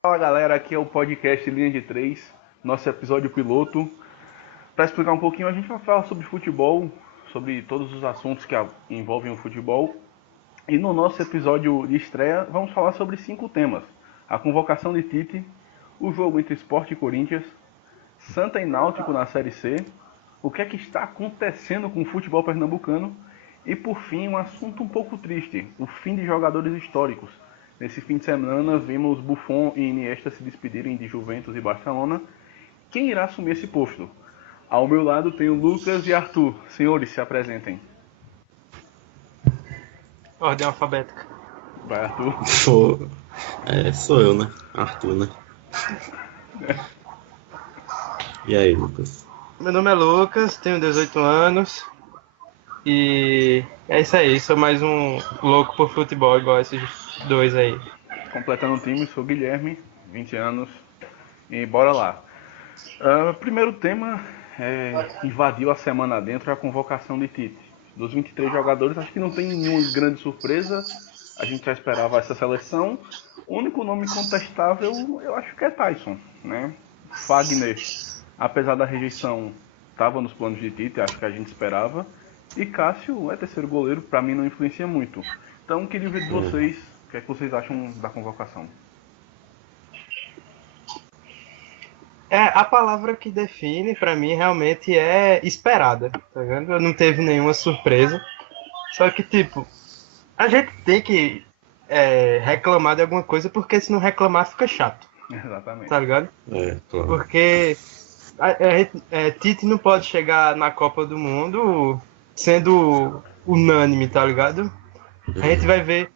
Fala galera, aqui é o podcast Linha de Três, nosso episódio piloto. Para explicar um pouquinho, a gente vai falar sobre futebol, sobre todos os assuntos que envolvem o futebol. E no nosso episódio de estreia, vamos falar sobre 5 temas: a convocação de Tite, o jogo entre Sport e Corinthians, Santa e Náutico na Série C, o que é que está acontecendo com o futebol pernambucano e, por fim, um assunto um pouco triste: o fim de jogadores históricos. Nesse fim de semana, vimos Buffon e Iniesta se despedirem de Juventus e Barcelona. Quem irá assumir esse posto? Ao meu lado tenho Lucas e Arthur. Senhores, se apresentem. Ordem alfabética. Vai, Arthur. Sou eu, né? Arthur, né? E aí, Lucas? Meu nome é Lucas, tenho 18 anos e é isso aí, sou mais um louco por futebol igual esses dois aí. Completando o time, sou Guilherme, 20 anos. E bora lá. Primeiro tema invadiu a semana dentro a convocação de Tite. Dos 23 jogadores, acho que não tem nenhuma grande surpresa. A gente já esperava essa seleção. O único nome contestável, eu acho que é Tyson, né? Fagner, apesar da rejeição, estava nos planos de Tite, acho que a gente esperava. E Cássio é terceiro goleiro, para mim não influencia muito. Então, queria ver de vocês, o que é que vocês acham da convocação? A palavra que define pra mim realmente é esperada, tá vendo? Não teve nenhuma surpresa, só que tipo, a gente tem que reclamar de alguma coisa porque se não reclamar fica chato, Exatamente. tá ligado? Claro. Porque Tite não pode chegar na Copa do Mundo sendo unânime, tá ligado? A gente vai ver,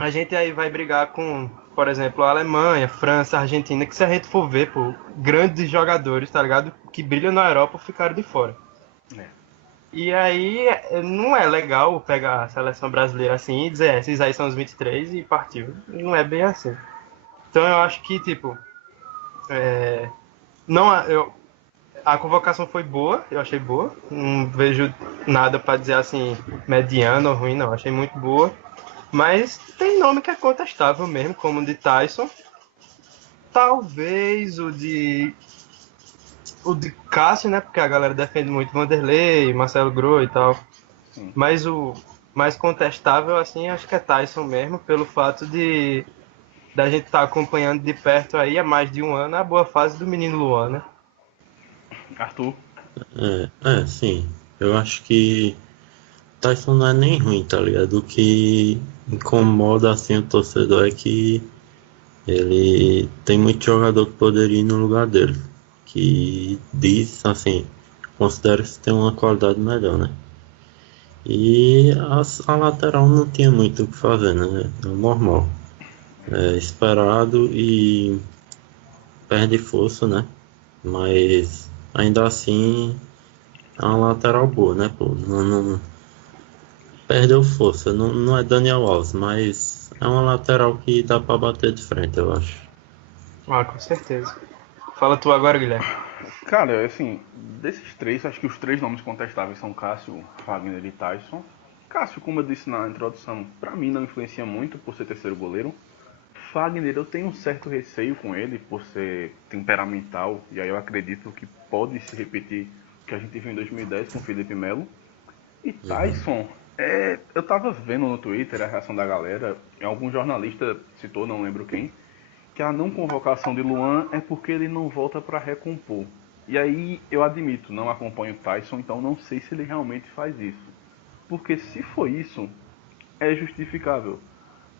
a gente aí vai brigar com, por exemplo, a Alemanha, França, Argentina, que se a gente for ver, pô, grandes jogadores, tá ligado? Que brilham na Europa ficaram de fora. É. E aí não é legal pegar a seleção brasileira assim e dizer, esses aí são os 23 e partiu. Não é bem assim. Então eu acho que, tipo, não, a convocação foi boa, eu achei boa. Não vejo nada pra dizer assim, mediano ou ruim, não. Achei muito boa. Mas tem nome que é contestável mesmo, como o de Tyson. Talvez o de Cássio, né? Porque a galera defende muito Vanderlei, Marcelo Groi e tal. Sim. Mas o mais contestável, assim, acho que é Tyson mesmo, pelo fato de da gente estar acompanhando de perto aí há mais de um ano a boa fase do menino Luan, né? Arthur. Sim. Eu acho que Tyson não é nem ruim, tá ligado? O que incomoda assim o torcedor é que ele tem muito jogador que poderia ir no lugar dele. Que diz, assim, considera que tem uma qualidade melhor, né? E a lateral não tinha muito o que fazer, né? É o normal. É esperado e perde força, né? Mas ainda assim é uma lateral boa, né, pô? Não perdeu força, não é Daniel Alves, mas é uma lateral que dá pra bater de frente, eu acho. Ah, com certeza. Fala tu agora, Guilherme. Cara, assim, desses três, acho que os três nomes contestáveis são Cássio, Fagner e Tyson. Cássio, como eu disse na introdução, pra mim não influencia muito por ser terceiro goleiro. Fagner, eu tenho um certo receio com ele por ser temperamental, e aí eu acredito que pode se repetir o que a gente viu em 2010 com o Felipe Melo. E Tyson, eu tava vendo no Twitter a reação da galera, algum jornalista citou, não lembro quem, que a não convocação de Luan é porque ele não volta para recompor. E aí eu admito, não acompanho o Tyson, então não sei se ele realmente faz isso. Porque se for isso, é justificável.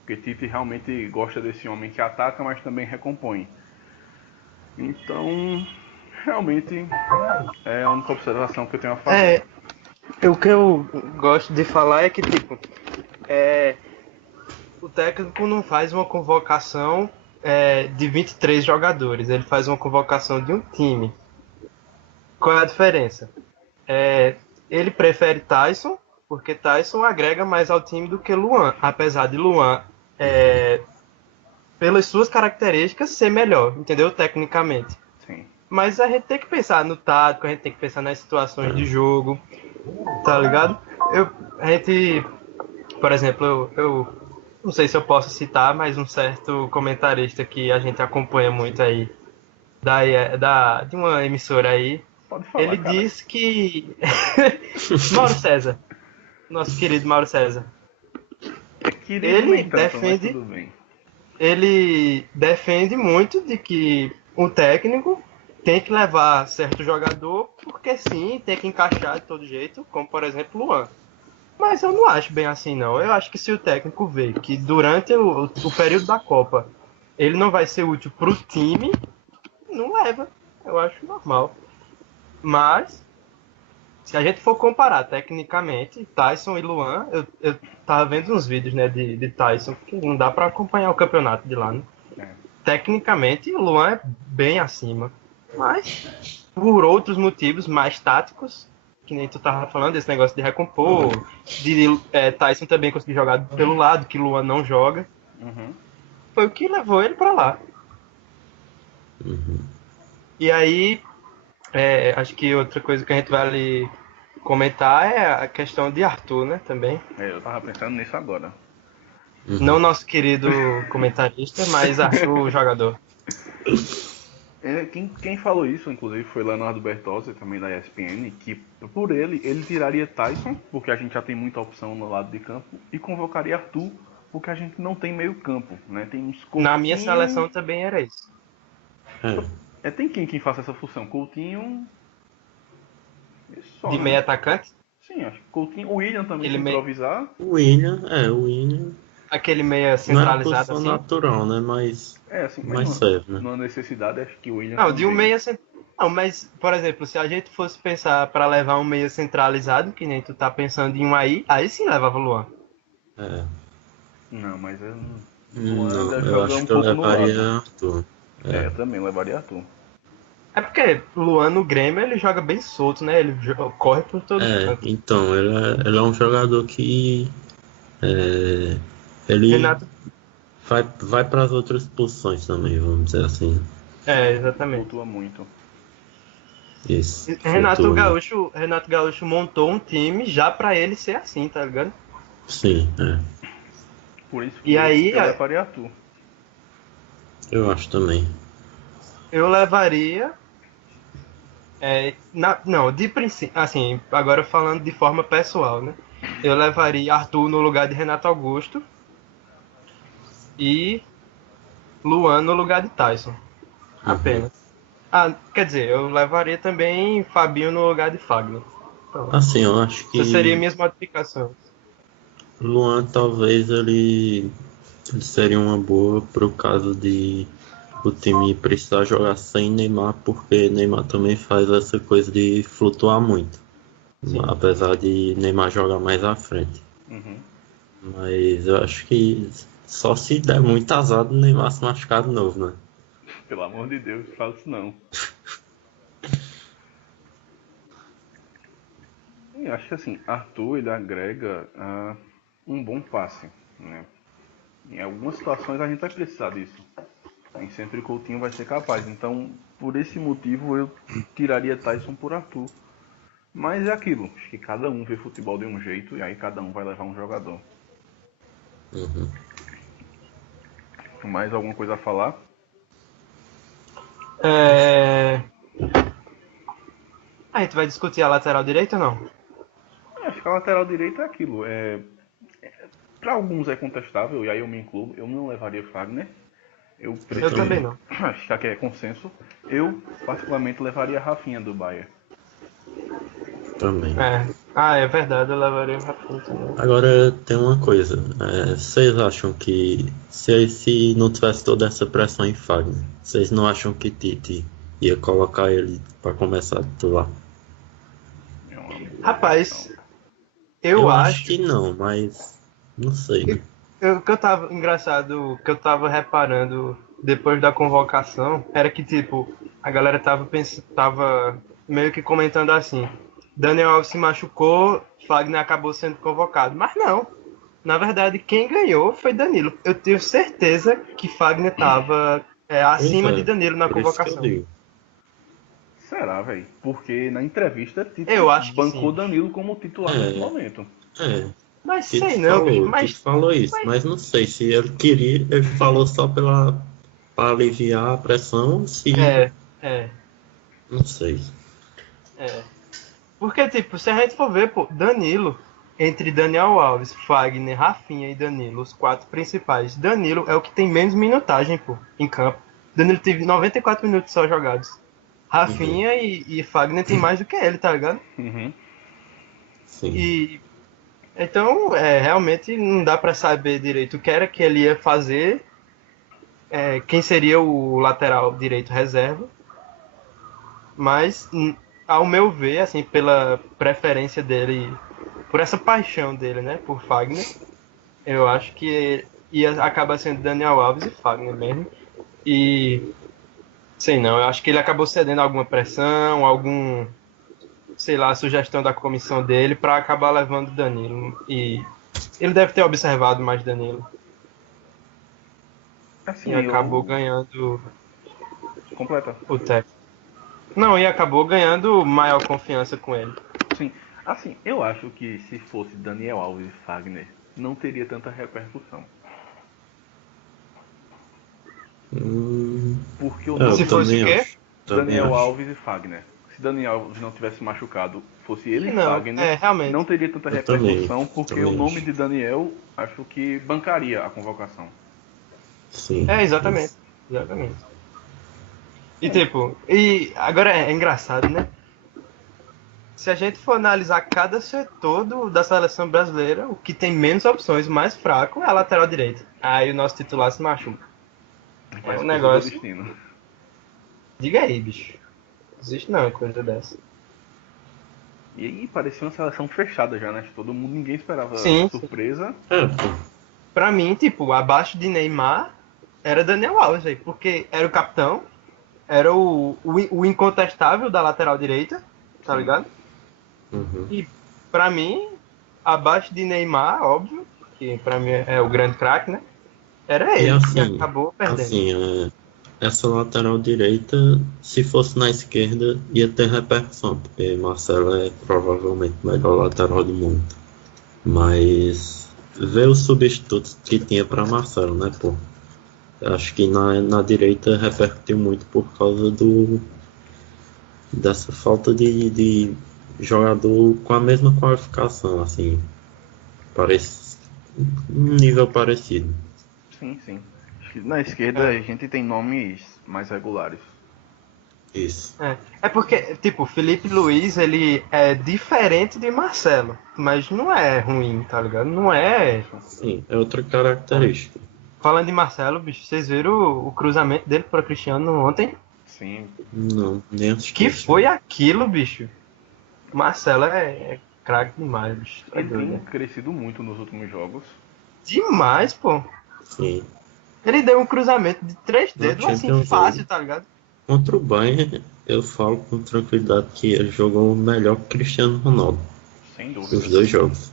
Porque Tite realmente gosta desse homem que ataca, mas também recompõe. Então, realmente é a única observação que eu tenho a fazer. O que eu gosto de falar é que, tipo, o técnico não faz uma convocação de 23 jogadores, ele faz uma convocação de um time. Qual é a diferença? Ele prefere Tyson, porque Tyson agrega mais ao time do que Luan, apesar de Luan, pelas suas características, ser melhor, entendeu? Tecnicamente. Sim. Mas a gente tem que pensar no tático, a gente tem que pensar nas situações de jogo, tá ligado? A gente, por exemplo, eu não sei se eu posso citar, mas um certo comentarista que a gente acompanha muito aí, de uma emissora aí, Pode falar, ele cara. diz que Mauro César, nosso querido Mauro César, É querido ele nem tanto, mas defende, tudo bem. ele defende muito de que o técnico tem que levar certo jogador, porque sim, tem que encaixar de todo jeito, como por exemplo o Luan. Mas eu não acho bem assim, não. Eu acho que se o técnico vê que durante o período da Copa ele não vai ser útil pro time, não leva. Eu acho normal. Mas, se a gente for comparar tecnicamente, Tyson e Luan, eu tava vendo uns vídeos, né, de Tyson, porque não dá pra acompanhar o campeonato de lá, né? É. Tecnicamente, o Luan é bem acima. Mas, por outros motivos mais táticos, que nem tu tava falando, esse negócio de recompor, de Tyson também conseguir jogar pelo lado, que Luan não joga, Uhum. foi o que levou ele pra lá. Uhum. E aí, acho que outra coisa que a gente vale comentar é a questão de Arthur, né, também. É, eu tava pensando nisso agora. Não Uhum. nosso querido comentarista, mas Arthur, o jogador. Quem falou isso, inclusive, foi Leonardo Bertozzi, também da ESPN, que por ele tiraria Tyson, porque a gente já tem muita opção no lado de campo, e convocaria Arthur, porque a gente não tem meio campo, né? Tem uns Na minha Coutinho... seleção também era isso. É, tem quem faça essa função? Coutinho e só, De né? meio atacante, Sim, acho que Coutinho... O William também, aquele se meio, improvisar. o William aquele meia não é a centralizado posição assim. natural, né? Mas, Assim, mas mas serve, né? numa necessidade, acho que o William Não, de um também. meia Não, mas, por exemplo, se a gente fosse pensar para levar um meia centralizado, que nem tu tá pensando em um aí sim levava o Luan. É. Não, mas Luan Não, ainda eu joga acho um que eu pouco no levaria lado. Arthur. É, É. eu também levaria Arthur. É porque o Luan no Grêmio ele joga bem solto, né? Ele corre por todo canto. Então, ele é um jogador que é, ele Renato, vai para as outras posições também, vamos dizer assim. exatamente. Flutua muito. Isso, Renato flutua muito. Gaúcho, Renato Gaúcho montou um time já pra ele ser assim, tá ligado? Sim, Por isso que E aí eu levaria Arthur. eu acho também. eu levaria. Não, de princípio. Assim, agora falando de forma pessoal, né? Eu levaria Arthur no lugar de Renato Augusto e Luan no lugar de Tyson. Uhum. Apenas. Ah, quer dizer, eu levaria também Fabinho no lugar de Fagner. Pronto. Assim, eu acho Essas seriam que minhas modificações. Luan talvez ele seria uma boa pro caso de o time precisar jogar sem Neymar, porque Neymar também faz essa coisa de flutuar muito. Sim. Apesar de Neymar jogar mais à frente. Uhum. Mas eu acho que só se der muito azar do Neymar se machucar de novo, né? Pelo amor de Deus, fala isso não. E acho que assim, Arthur ele agrega um bom passe, né? Em algumas situações a gente vai precisar disso. Nem sempre o Coutinho vai ser capaz. Então, por esse motivo, eu tiraria Tyson por Arthur. Mas é aquilo, acho que cada um vê futebol de um jeito e aí cada um vai levar um jogador. Uhum. Mais alguma coisa a falar? É... A gente vai discutir a lateral direita ou não? Acho que a lateral direita é aquilo. Para alguns é contestável, e aí eu me incluo. Eu não levaria Fagner. Eu Eu Eu também também. prefiro. não. Acho que aqui é consenso. Eu, particularmente, levaria Rafinha do Bayern. Também. É verdade, eu levaria o Rafinha também. Agora tem uma coisa. Vocês acham que se não tivesse toda essa pressão em Fagner, vocês não acham que Tite ia colocar ele para começar a titular? É uma boa questão. Rapaz, eu Eu acho acho. que não, mas não sei, né? O que eu tava. Engraçado, o que eu tava reparando depois da convocação era que, tipo, a galera tava meio que comentando assim: Daniel Alves se machucou, Fagner acabou sendo convocado. Mas não. Na verdade, quem ganhou foi Danilo. Eu tenho certeza que Fagner tava Pois acima de é, Danilo na por isso que eu convocação. digo. Será, velho? Porque na entrevista Tite Eu acho que bancou sim. Danilo como titular nesse É, momento. é. Mas Tite sei não, bicho. Tite falou isso, mas não sei se ele queria, ele falou só para aliviar a pressão, se É, é, não sei. é. Porque, tipo, se a gente for ver, pô, Danilo, entre Daniel Alves, Fagner, Rafinha e Danilo, os quatro principais, Danilo é o que tem menos minutagem, pô, em campo. Danilo teve 94 minutos só jogados. Uhum, Rafinha e Fagner tem mais do que ele, tá ligado? Uhum. sim. E então, realmente não dá pra saber direito o que era que ele ia fazer, quem seria o lateral direito reserva, mas ao meu ver, assim, pela preferência dele, por essa paixão dele, né, por Fagner, eu acho que ia acabar sendo Daniel Alves e Fagner mesmo. E sei não, eu acho que ele acabou cedendo a alguma pressão, algum, sei lá, sugestão da comissão dele pra acabar levando Danilo. E ele deve ter observado mais Danilo e Assim, acabou eu. ganhando Completa. o técnico. Não, e acabou ganhando maior confiança com ele. Sim. Assim, eu acho que se fosse Daniel Alves e Fagner, não teria tanta repercussão. Hum, Porque o eu Se nome fosse o também quê? acho. Também Daniel acho. Alves e Fagner. Se Daniel Alves não tivesse machucado, fosse ele e Não, Fagner, não realmente. teria tanta Eu também, repercussão, porque o também nome acho. de Daniel acho que bancaria a convocação. Sim, Exatamente. isso. Exatamente. E Bem, tipo, e agora é engraçado, né? Se a gente for analisar cada setor da seleção brasileira, o que tem menos opções, o mais fraco, é a lateral direita. Aí o nosso titular se machuca. É um parece coisa do negócio. destino. Diga aí, bicho. Não existe não, coisa dessa. E aí parecia uma seleção fechada já, né? Todo mundo, ninguém esperava Sim, sim. surpresa. É, pô. Pra mim, tipo, abaixo de Neymar era Daniel Alves, velho. Porque era o capitão, era o incontestável da lateral direita, tá Sim. ligado? Uhum. E pra mim, abaixo de Neymar, óbvio, que pra mim é o grande craque, né? Era E ele. E assim, acabou perdendo. assim, essa lateral direita, se fosse na esquerda, ia ter repercussão, porque Marcelo é provavelmente o melhor lateral do mundo. Mas ver os substitutos que tinha para Marcelo, né, pô? Acho que na direita repercutiu muito por causa dessa falta de jogador com a mesma qualificação, assim, parece um nível parecido. Sim, sim. Acho que na esquerda É. a gente tem nomes mais regulares. Isso. É porque, tipo, Felipe Luiz, ele é diferente de Marcelo, mas não é ruim, tá ligado? Não é. Isso. Sim, é outra É. característica. Falando de Marcelo, bicho, vocês viram o cruzamento dele para Cristiano ontem? Sim. Não, nem Que assisti. foi aquilo, bicho? Marcelo é craque demais, bicho. Tu é Ele doido, tem né? crescido muito nos últimos jogos. Demais, pô. Sim. Ele deu um cruzamento de três Na dedos, assim, Champions fácil, League, tá ligado? contra o Bayern, eu falo com tranquilidade que ele jogou melhor que o Cristiano Ronaldo. Sem Os dúvida. dois jogos.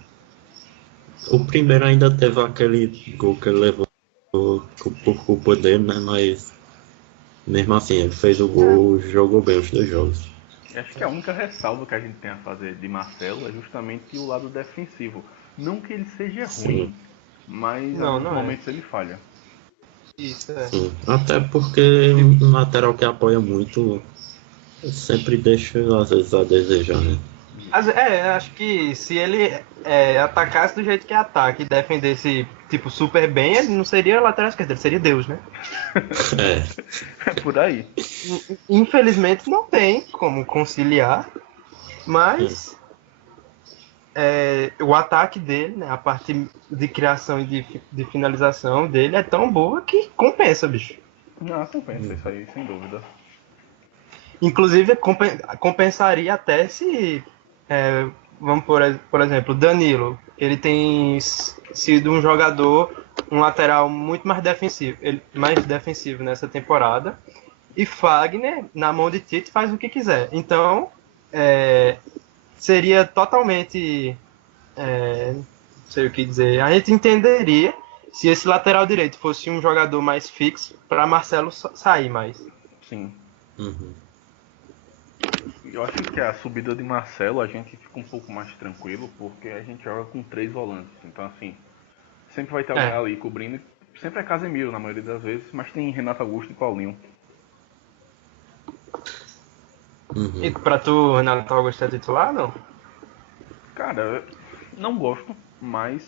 O primeiro ainda teve aquele gol que ele levou por culpa dele, né? Mas mesmo assim, ele fez o gol, jogou bem os dois jogos. E acho que a única ressalva que a gente tem a fazer de Marcelo é justamente o lado defensivo. Não que ele seja Sim, ruim, mas em Não, alguns não é. momentos ele falha. Isso, é. sim. Até porque um lateral que apoia muito sempre deixa às vezes a desejar, né? Isso. Acho que se ele atacasse do jeito que ataca e defendesse, tipo, super bem, ele não seria lateral esquerdo, ele seria Deus, né? É, É por aí. Infelizmente não tem como conciliar, sim, mas o ataque dele, né, a parte de criação e de finalização dele é tão boa que compensa, bicho. Não, compensa isso aí, sem dúvida. Inclusive, compensaria até se, vamos por exemplo, Danilo. Ele tem sido um jogador, um lateral muito mais defensivo nessa temporada. E Fagner, na mão de Tite, faz o que quiser. Então, seria totalmente, não sei o que dizer, a gente entenderia se esse lateral direito fosse um jogador mais fixo para Marcelo sair mais. Sim. uhum. Eu acho que a subida de Marcelo a gente fica um pouco mais tranquilo, porque a gente joga com 3 volantes. Então, assim, sempre vai ter alguém É. ali cobrindo. Sempre é Casemiro na maioria das vezes, mas tem Renato Augusto e Paulinho. Uhum. E pra tu, Renato Augusto é titular, não? Cara, não gosto, mas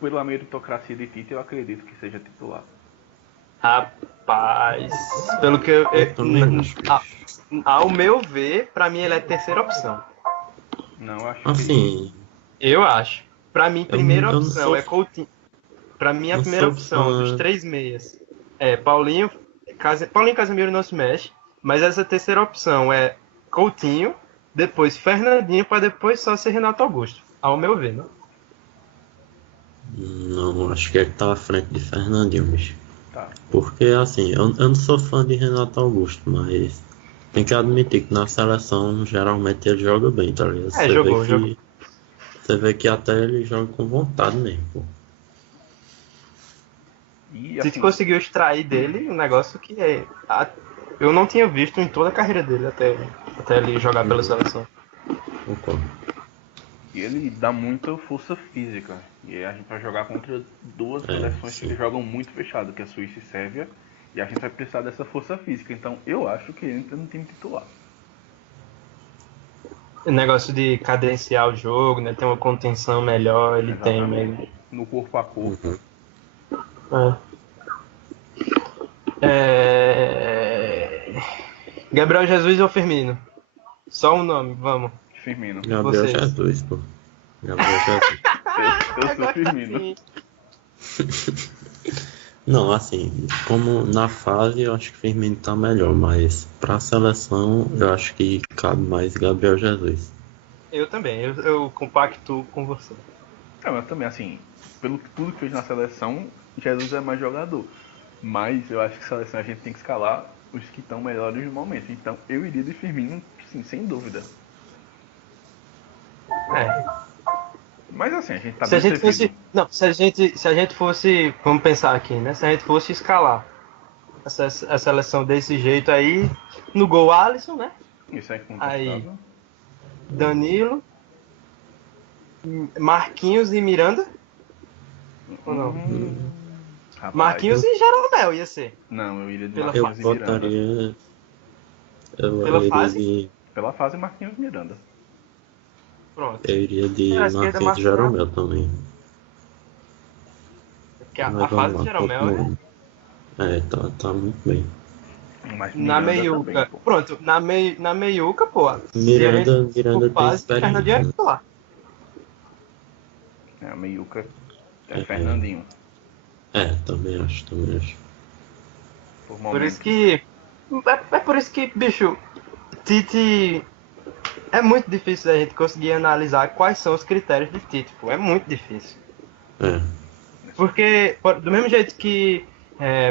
pela meritocracia de Tite eu acredito que seja titular. Rapaz, pelo que eu, Eu também acho, bicho. ao meu ver, pra mim ele é terceira opção. Não, eu acho que Assim, Eu acho. Pra mim, eu, primeira eu não opção sou, é Coutinho. Pra mim, a não primeira sou opção dos fã. 3 meias é Paulinho, Paulinho e Casemiro não se mexe, mas essa terceira opção é Coutinho, depois Fernandinho, pra depois só ser Renato Augusto. Ao meu ver, né? Não, acho que ele tá à frente de Fernandinho, bicho. tá. Porque, assim, eu não sou fã de Renato Augusto, mas tem que admitir que na seleção geralmente ele joga bem, tá ligado? É, jogou. Você vê que até ele joga com vontade mesmo, pô. E Tite assim, conseguiu extrair dele um negócio que eu não tinha visto em toda a carreira dele até ele jogar pela Uhum, seleção. concordo. ele dá muita força física. E aí a gente vai jogar contra duas É, seleções que sim. jogam muito fechado, que é a Suíça e Sérvia. E a gente vai precisar dessa força física. Então eu acho que ele entra no time titular. O negócio de cadenciar o jogo, né? Ter uma contenção melhor, ele tem Exatamente. mesmo. No corpo a corpo. Uhum. É. Gabriel Jesus ou Firmino? Só um nome, vamos. Firmino. Gabriel Vocês. Jesus, pô. Gabriel Jesus. Eu Eu sou gosto Firmino. assim. Não, assim, como na fase eu acho que Firmino tá melhor, mas pra seleção eu acho que cabe mais Gabriel Jesus. Eu também, eu compacto com você. Não, eu também, assim, pelo tudo que fez na seleção, Jesus é mais jogador. Mas eu acho que seleção a gente tem que escalar os que estão melhores no momento. Então eu iria de Firmino, sim, sem dúvida. É. Mas assim, a gente tá Se a bem gente servido. fosse. Não, se a gente fosse. Vamos pensar aqui, né? Se a gente fosse escalar a seleção desse jeito aí, no gol Alisson, né? Isso é Aí incontestável. Danilo, Marquinhos e Miranda? Ou não? Hum, rapaz. Marquinhos Eu, e Jeromel ia ser. Não, eu iria de Pela eu Marquinhos e fase. Miranda. botaria. Pela Eu iria fase? de. Pela fase Marquinhos e Miranda. Pronto. Eu iria de Pela esquerda, Marquinhos e Marcelo. Jeromel também. Porque a Mas fase vamos do lá, Jeromel é continuando. É, tá muito bem. Mas na Miranda também, meiuca. pô. Pronto, na meiuca, pô. Se a gente for Miranda tem fase, Fernandinho é experiência, né? titular. É, a meiuca é É, Fernandinho, também acho, também acho. por Por isso momentos. que. É por isso que, bicho, Tite. É muito difícil a gente conseguir analisar quais são os critérios de Tite, pô. É muito difícil. É, Porque, do mesmo jeito que,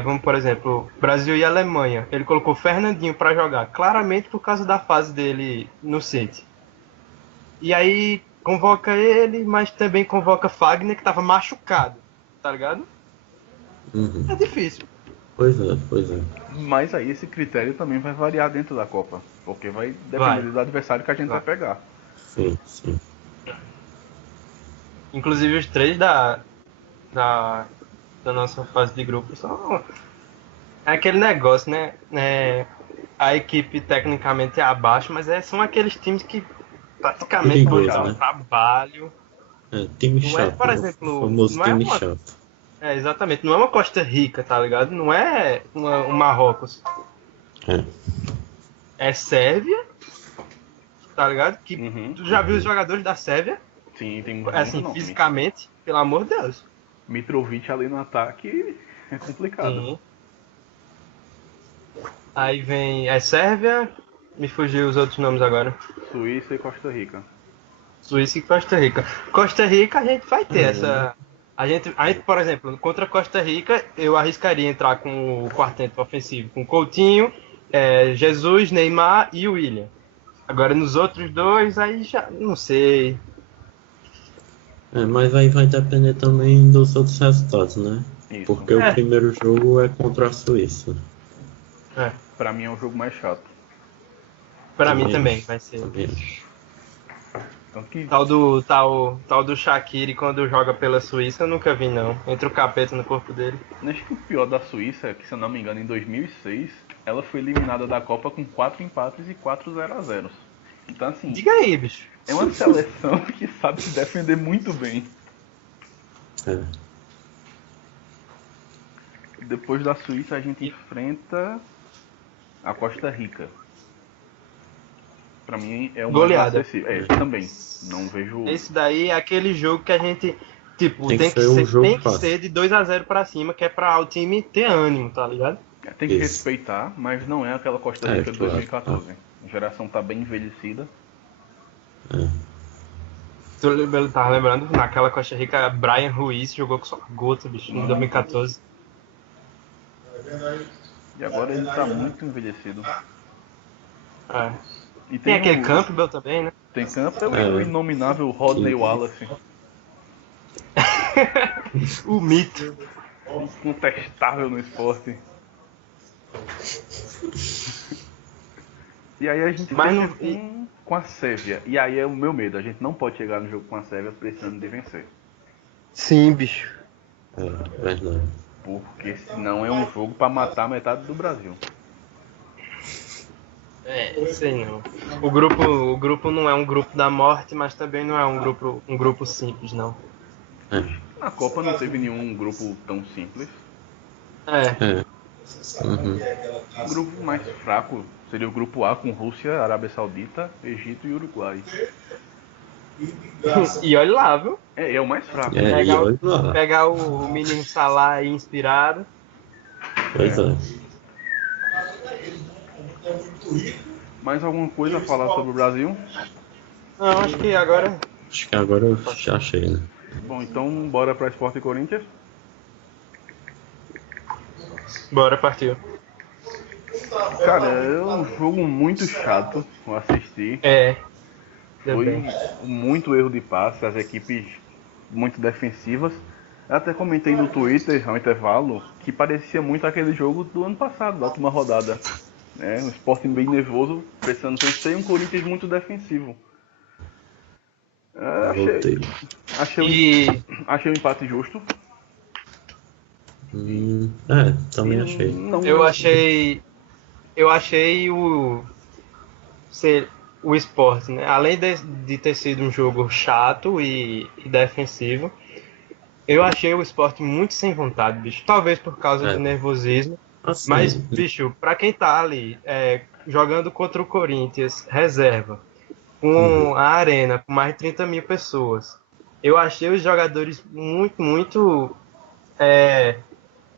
vamos, por exemplo, Brasil e Alemanha, ele colocou Fernandinho pra jogar, claramente por causa da fase dele no City. E aí convoca ele, mas também convoca Fagner, que tava machucado, tá ligado? É uhum. difícil. Pois é. Mas aí esse critério também vai variar dentro da Copa. Porque vai depender Vai, do adversário que a gente vai vai. pegar. Sim, sim. Inclusive os três da, da nossa fase de grupo são. É aquele negócio, né? A equipe tecnicamente é abaixo, mas são aqueles times que praticamente vão Perigoso, dar um né? trabalho. É, time Não é, chato, por né? O exemplo, famoso não é time uma. chato. É, exatamente, não é uma Costa Rica, tá ligado? Não é um Marrocos. É. É Sérvia, tá ligado? Que Uhum. tu já viu os jogadores da Sérvia? Sim, tem muito Assim, nome. fisicamente, pelo amor de Deus. Mitrovic ali no ataque é complicado. Sim. Aí vem. É Sérvia. Me fugiu os outros nomes agora. Suíça e Costa Rica. Suíça e Costa Rica. Costa Rica a gente vai ter É, essa. A gente, por exemplo, contra Costa Rica, eu arriscaria entrar com o quarteto ofensivo, com Coutinho, Jesus, Neymar e William. Agora nos outros dois, aí já não sei. mas aí vai depender também dos outros resultados, né? Isso. Porque o É, primeiro jogo é contra a Suíça. é. Pra mim é o jogo mais chato. Pra mim também vai ser. Também acho. Tanto que Tal do Shaqiri quando joga pela Suíça, eu nunca vi não. Entra o capeta no corpo dele. acho que o pior da Suíça é que, se eu não me engano, em 2006, ela foi eliminada da Copa com 4 empates e 4 0-0. Então, assim, Diga aí, bicho. é uma seleção que sabe se defender muito bem. É. Depois da Suíça, a gente enfrenta a Costa Rica. Pra mim, é o mais Goleada. acessível. É, também. Não vejo... Esse daí é aquele jogo que a gente, tipo, Tem tem que que ser um ser, jogo tem que fácil. ser de 2-0 pra cima, que é pra o time ter ânimo, tá ligado? Tem que Isso. respeitar, mas não é aquela Costa É, Rica de claro, 2014. A geração tá bem envelhecida. Tu tava lembrando, naquela Costa Rica, Brian Ruiz jogou com só gota, bicho, em 2014. E agora ele tá muito envelhecido. É. E Tem aquele o- Campbell também, né? Tem Campbell É. e o inominável Rodney Wallace. O mito. Incontestável no esporte. E aí a gente Mas chega não- com a Sérvia. E aí é o meu medo. A gente não pode chegar no jogo com a Sérvia precisando de vencer. Sim, bicho. É, verdade. Porque senão é um jogo pra matar metade do Brasil. Sei não. O grupo não é um grupo da morte, mas também não é um grupo simples, não. É, Na Copa não teve nenhum grupo tão simples. É. é. Uhum. O grupo mais fraco seria o grupo A, com Rússia, Arábia Saudita, Egito e Uruguai. E olha lá, viu? É o mais fraco. É, e olha lá. Pegar o menino Salah aí inspirado. Pois é. Mais alguma coisa a falar sobre o Brasil? Não, acho que agora. Acho que agora eu já achei, né? Bom, então bora pra Sport e Corinthians. Bora, partiu. Cara, é um jogo muito chato eu assistir. É. Foi Também. muito erro de passe, as equipes muito defensivas. Eu até comentei no Twitter, ao intervalo, que parecia muito aquele jogo do ano passado, da última rodada. Um Sport bem nervoso, precisando vencer, e um Corinthians muito defensivo. Voltei. Achei o empate justo. Também achei. Não, Eu achei o Sport, né? Além de ter sido um jogo chato e defensivo, eu achei o Sport muito sem vontade, bicho. Talvez por causa do nervosismo. Assim, Mas, bicho, pra quem tá ali jogando contra o Corinthians, reserva, com a arena com mais de 30 mil pessoas, eu achei os jogadores muito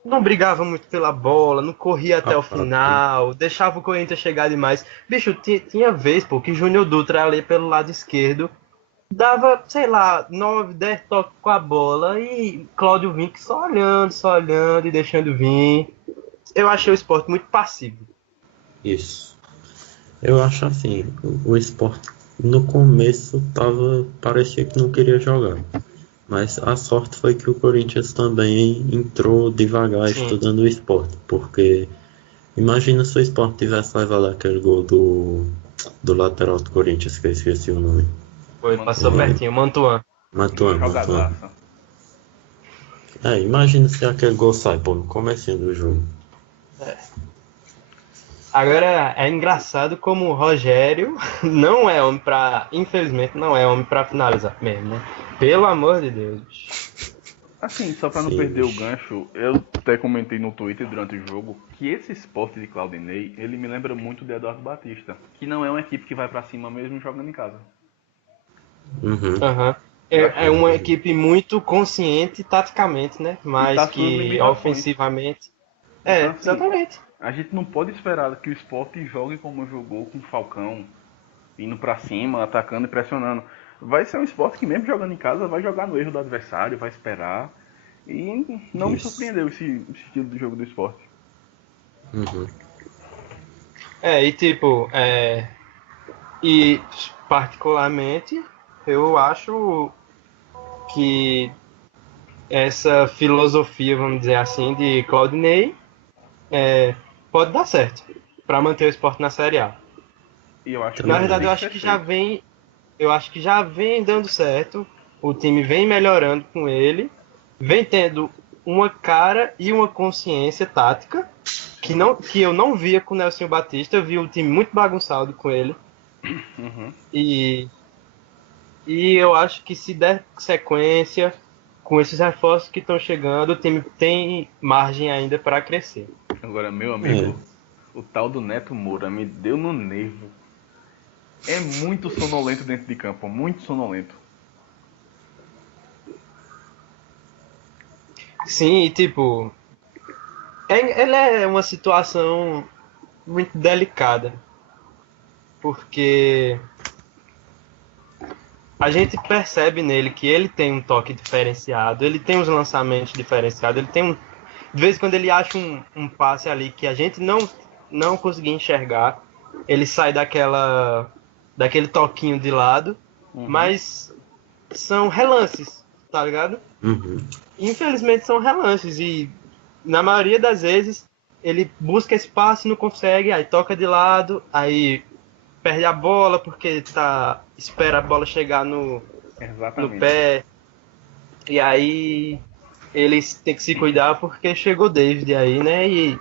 não brigava muito pela bola, não corria até o final, deixava o Corinthians chegar demais. Bicho, tinha vez, pô, que Júnior Dutra ali pelo lado esquerdo dava, sei lá, 9, 10 toques com a bola e Cláudio Vinck só olhando e deixando vir. Eu achei o Sport muito passivo. Isso. Eu acho assim, o Sport no começo parecia que não queria jogar. Mas a sorte foi que o Corinthians também entrou devagar estudando o Sport. Porque imagina se o Sport tivesse levado aquele gol do lateral do Corinthians, que eu esqueci o nome. Foi, passou pertinho, Mantuan. Mantuan. Imagina se aquele gol sai, pô, no comecinho do jogo. Agora, é engraçado como o Rogério não é homem pra... Infelizmente, não é homem pra finalizar mesmo, né? Pelo amor de Deus. Assim, só pra não perder o gancho, eu até comentei no Twitter durante o jogo que esse Sport de Claudinei, ele me lembra muito de Eduardo Batista, que não é uma equipe que vai pra cima mesmo jogando em casa. É uma equipe muito consciente taticamente, né? Mas que ofensivamente... Então, assim, exatamente. A gente não pode esperar que o Sport jogue como jogou com o Falcão, indo pra cima, atacando e pressionando. Vai ser um Sport que mesmo jogando em casa vai jogar no erro do adversário, vai esperar. E não me surpreendeu esse estilo de jogo do Sport. E particularmente eu acho que essa filosofia, vamos dizer assim, de Claudinei pode dar certo para manter o Sport na Série A. E eu acho que Na Também. verdade, tem que ser feito. eu acho que já vem dando certo. O time vem melhorando com ele, vem tendo uma cara e uma consciência tática Sim. que eu não via com o Nelson Batista. Eu vi um time muito bagunçado com ele. Uhum. E, e eu acho que se der sequência com esses reforços que estão chegando, o time tem margem ainda para crescer. Agora, meu É, amigo, o tal do Neto Moura me deu no nervo. É muito sonolento dentro de campo, muito sonolento. Sim, e tipo, ele é uma situação muito delicada, porque a gente percebe nele que ele tem um toque diferenciado, ele tem uns lançamentos diferenciados, ele tem um. De vez em quando ele acha um passe ali que a gente não conseguia enxergar, ele sai daquele toquinho de lado, Uhum. mas são relances, tá ligado? uhum, Infelizmente são relances e na maioria das vezes ele busca espaço e não consegue, aí toca de lado, aí perde a bola porque espera a bola chegar no Exatamente. pé, e aí eles têm que se cuidar porque chegou o David aí, né? E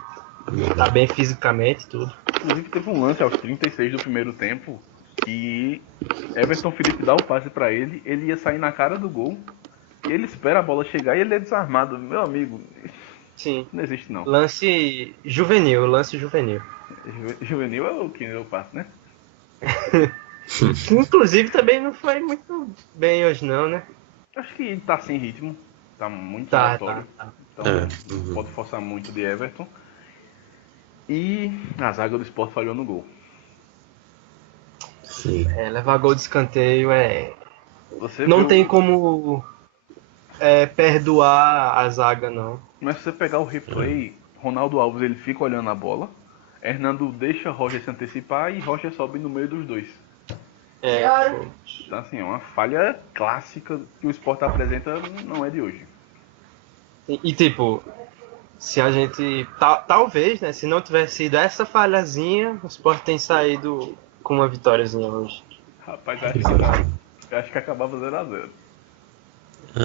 tá bem fisicamente e tudo. Inclusive teve um lance aos 36 do primeiro tempo que Everton Felipe dá o passe pra ele, ele ia sair na cara do gol, ele espera a bola chegar e ele é desarmado. Meu amigo, Sim. não existe não. Lance juvenil. Juvenil é o que deu o passe, né? Que inclusive também não foi muito bem hoje não, né? Acho que tá sem ritmo, tá muito Tá, aleatório, tá, tá. é, então não uhum, pode forçar muito de Everton. E a zaga do Sport falhou no gol. sim. Levar gol de escanteio é. Você vê Não tem o. como perdoar a zaga, não. Mas se você pegar o replay, Ronaldo Alves ele fica olhando a bola, Hernando deixa Roger se antecipar e Roger sobe no meio dos dois. Pô. Então assim, é uma falha clássica que o Sport apresenta, não é de hoje. Tipo, se a gente. Talvez, né? Se não tivesse sido essa falhazinha, o Sport tem saído com uma vitóriazinha hoje. Rapaz, acho que não. Eu acho que acabava 0 a 0.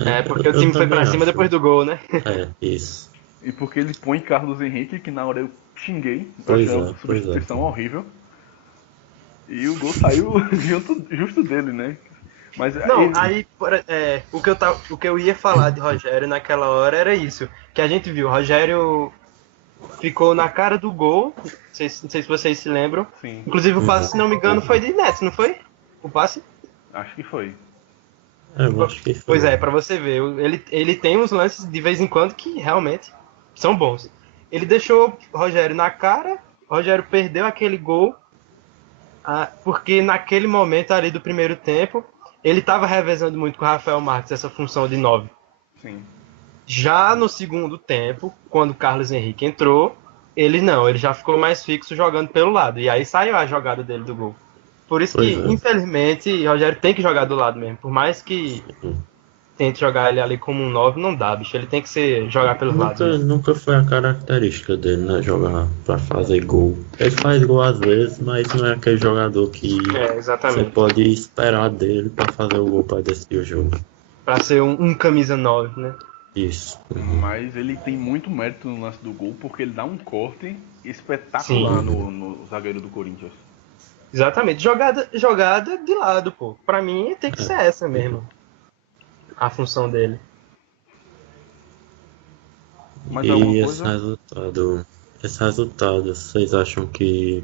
É, Porque o eu time foi também pra cima acho. depois do gol, né? É, isso. E porque ele põe Carlos Henrique, que na hora eu xinguei, eu achei a Pois é. substituição horrível. E o gol saiu justo dele, né? Mas Não, ele. aí o que eu ia falar de Rogério naquela hora era isso. Que a gente viu, o Rogério ficou na cara do gol. Não sei se vocês se lembram. Sim, Inclusive o passe, Uhum. se não me engano, foi de Nets, não foi? O passe? acho que foi. É, eu acho que Pois foi. é, pra você ver, ele tem uns lances de vez em quando que realmente são bons. Ele deixou o Rogério na cara, o Rogério perdeu aquele gol, porque naquele momento ali do primeiro tempo, ele estava revezando muito com o Rafael Marques essa função de 9. Sim. Já no segundo tempo, quando o Carlos Henrique entrou, ele já ficou mais fixo jogando pelo lado. E aí saiu a jogada dele do gol. Por isso Pois que, é. infelizmente, o Rogério tem que jogar do lado mesmo. Por mais que Sim. tente jogar ele ali como um 9 não dá, bicho. Ele tem que jogar pelos lados Nunca, mesmo. nunca foi a característica dele, né? Jogar pra fazer gol. Ele faz gol às vezes, mas não é aquele jogador que você Exatamente. pode esperar dele pra fazer o gol pra decidir o jogo. Pra ser um camisa 9, né? Isso. Uhum. Mas ele tem muito mérito no lance do gol porque ele dá um corte Sim, espetacular Uhum. no zagueiro do Corinthians. exatamente. Jogada de lado, pô. Pra mim tem que ser essa mesmo, a função dele. Mais alguma E coisa? esse resultado, vocês acham que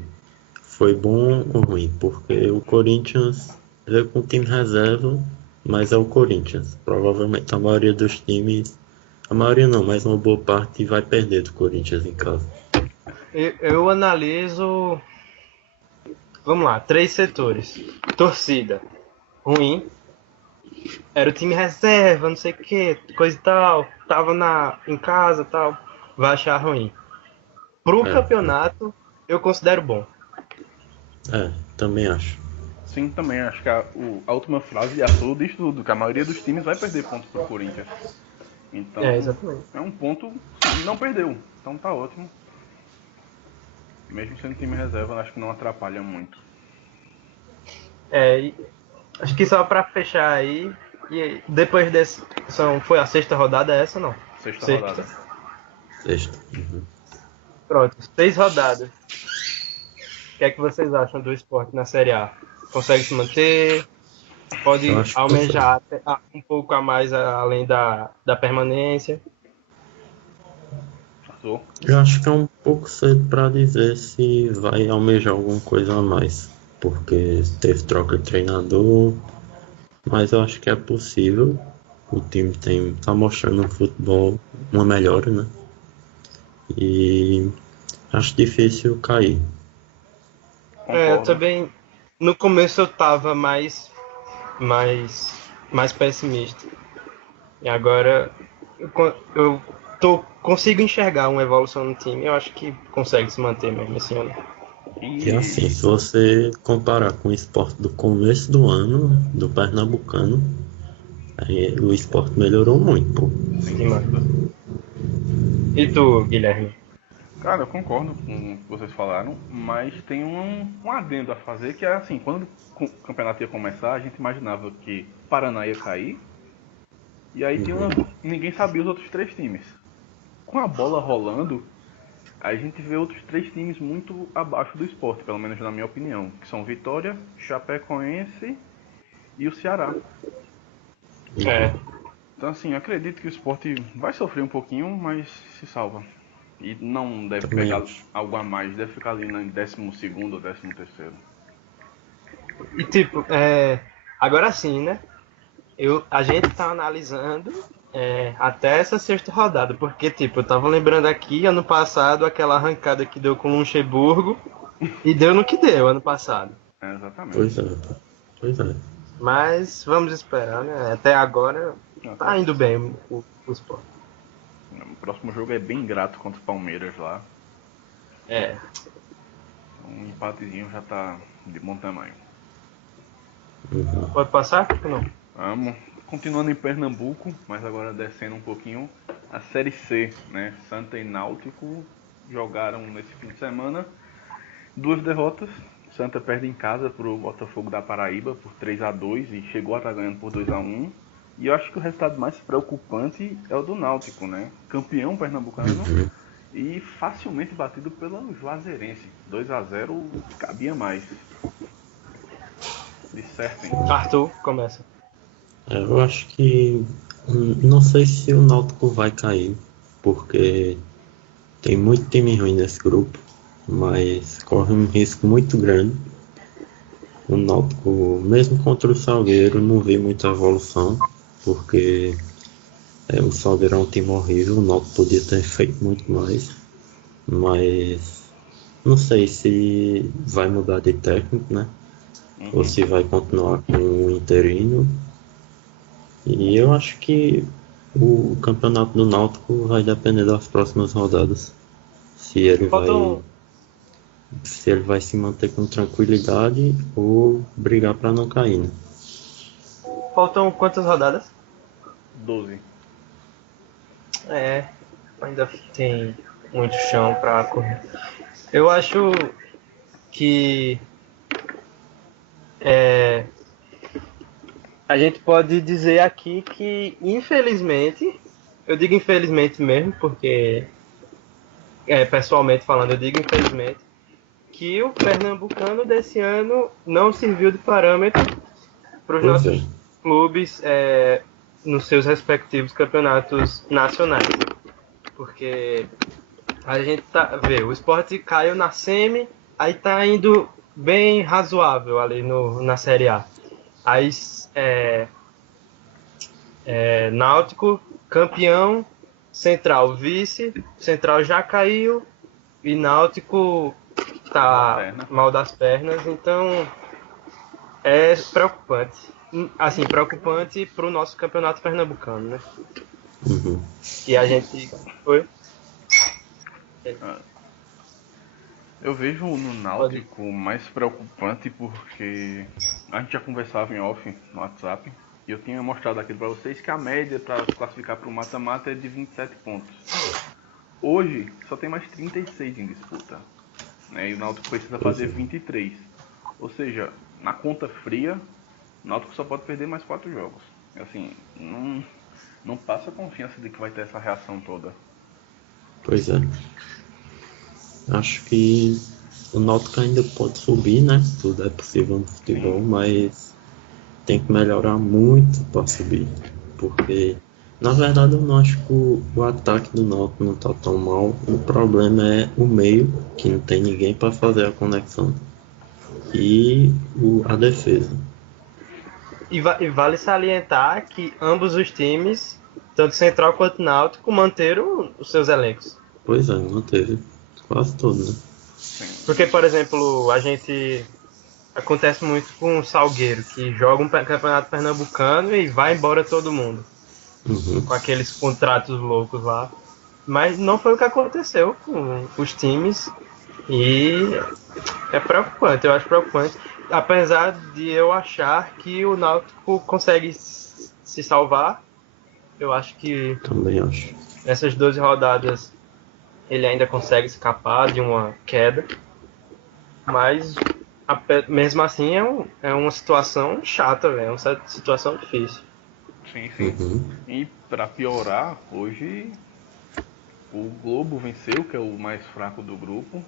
foi bom ou ruim? Porque o Corinthians veio com time reserva, mas é o Corinthians. Provavelmente a maioria dos times, a maioria não, mas uma boa parte vai perder do Corinthians em casa. Eu analiso, vamos lá, três setores. Torcida, ruim. Era o time reserva, não sei o que, coisa e tal. Tava em casa e tal. Vai achar ruim. Pro É, campeonato, eu considero bom. também acho. Sim, também. Acho que a última frase de Arthur diz tudo, que a maioria dos times vai perder pontos pro Corinthians. Então, Exatamente. é um ponto que não perdeu. Então tá ótimo. Mesmo sendo time reserva, acho que não atrapalha muito. Acho que só pra fechar aí, e depois desse, foi a sexta rodada essa, não? Sexta rodada. Sexta. Uhum. Pronto, 6 rodadas. O que é que vocês acham do Sport na Série A? Consegue se manter? Eu Pode acho que consegue. almejar um pouco a mais além da permanência? Passou. Eu acho que é um pouco cedo para dizer se vai almejar alguma coisa a mais, porque teve troca de treinador, mas eu acho que é possível. O time tá mostrando no futebol uma melhora, né? E acho difícil cair. Eu Concordo. também. No começo eu tava mais pessimista. E agora consigo enxergar uma evolução no time. Eu acho que consegue se manter mesmo esse ano. E assim, E se você comparar com o esporte do começo do ano, do Pernambucano, aí o esporte melhorou muito, pô. sem Demais. dúvida. E tu, Guilherme? Cara, eu concordo com o que vocês falaram, mas tem um adendo a fazer que é assim, quando o campeonato ia começar, a gente imaginava que o Paraná ia cair, e aí tinha ninguém sabia os outros três times. Com a bola rolando, a gente vê outros três times muito abaixo do esporte, pelo menos na minha opinião, que são Vitória, Chapecoense e o Ceará. É, Então assim, acredito que o esporte vai sofrer um pouquinho, mas se salva. E não deve Também pegar acho. algo a mais, deve ficar ali em 12º ou 13º. e tipo, agora sim, né? A gente tá analisando até essa sexta rodada, porque, tipo, eu tava lembrando aqui, ano passado, aquela arrancada que deu com o Luxemburgo, e deu no que deu ano passado. É, exatamente. Pois é, pô. Pois é. Mas vamos esperar, né? Até agora Até tá indo bem o Sport. o próximo jogo é bem ingrato contra o Palmeiras lá. É, Um empatezinho já tá de bom tamanho. pode passar ou não? Vamos. Continuando em Pernambuco, mas agora descendo um pouquinho. A Série C, né? Santa e Náutico jogaram nesse fim de semana 2 derrotas. Santa perde em casa pro Botafogo da Paraíba por 3-2 e chegou a estar ganhando por 2-1. E eu acho que o resultado mais preocupante é o do Náutico, né? Campeão pernambucano e facilmente batido pelo Juazeirense. 2-0 cabia mais. Dissertem. Arthur, começa. Eu acho que. Não sei se o Náutico vai cair, porque tem muito time ruim nesse grupo, mas corre um risco muito grande. O Náutico, mesmo contra o Salgueiro, não vi muita evolução, porque o Salgueiro é um time horrível, o Náutico podia ter feito muito mais, mas não sei se vai mudar de técnico, né? Ou se vai continuar com o interino. E eu acho que o campeonato do Náutico vai depender das próximas rodadas. Se ele vai, Faltam, se ele vai se manter com tranquilidade ou brigar para não cair, né? faltam quantas rodadas? 12. Ainda tem muito chão pra correr. Eu acho que a gente pode dizer aqui que, infelizmente, eu digo infelizmente mesmo, porque pessoalmente falando, eu digo infelizmente, que o Pernambucano desse ano não serviu de parâmetro para os Pois é. nossos clubes nos seus respectivos campeonatos nacionais. Porque a gente vê, o Sport caiu na semi, aí tá indo bem razoável ali na Série A. Aí Náutico, campeão, Central vice, Central já caiu e Náutico tá Lanterna. mal das pernas, então é preocupante. Assim, preocupante pro nosso campeonato pernambucano, né? Uhum. Que a gente foi. Eu vejo no Pode. Náutico mais preocupante porque a gente já conversava em off no WhatsApp e eu tinha mostrado aqui para vocês que a média para classificar para o mata-mata é de 27 pontos. Hoje só tem mais 36 em disputa, né? E o Náutico precisa Pois fazer é. 23. Ou seja, na conta fria, o Náutico só pode perder mais 4 jogos. Assim, não passa confiança de que vai ter essa reação toda. Pois é. Acho que o Náutico ainda pode subir, né? Tudo é possível no futebol, mas tem que melhorar muito para subir. Porque, na verdade, eu não acho que o ataque do Náutico não tá tão mal. O problema é o meio, que não tem ninguém para fazer a conexão. E a defesa. E vale salientar que ambos os times, tanto Central quanto Náutico, manteram os seus elencos. Pois é, manteve quase todo, né? Sim. Porque, por exemplo, a gente acontece muito com o Salgueiro, que joga um campeonato pernambucano e vai embora todo mundo, Uhum. com aqueles contratos loucos lá. Mas não foi o que aconteceu com os times e é preocupante, eu acho preocupante. Apesar de eu achar que o Náutico consegue se salvar, eu acho que Também acho. nessas 12 rodadas ele ainda consegue escapar de uma queda, mas mesmo assim é uma situação chata, véio, é uma situação difícil. Sim, sim. Uhum. E pra piorar, hoje o Globo venceu, que é o mais fraco do grupo.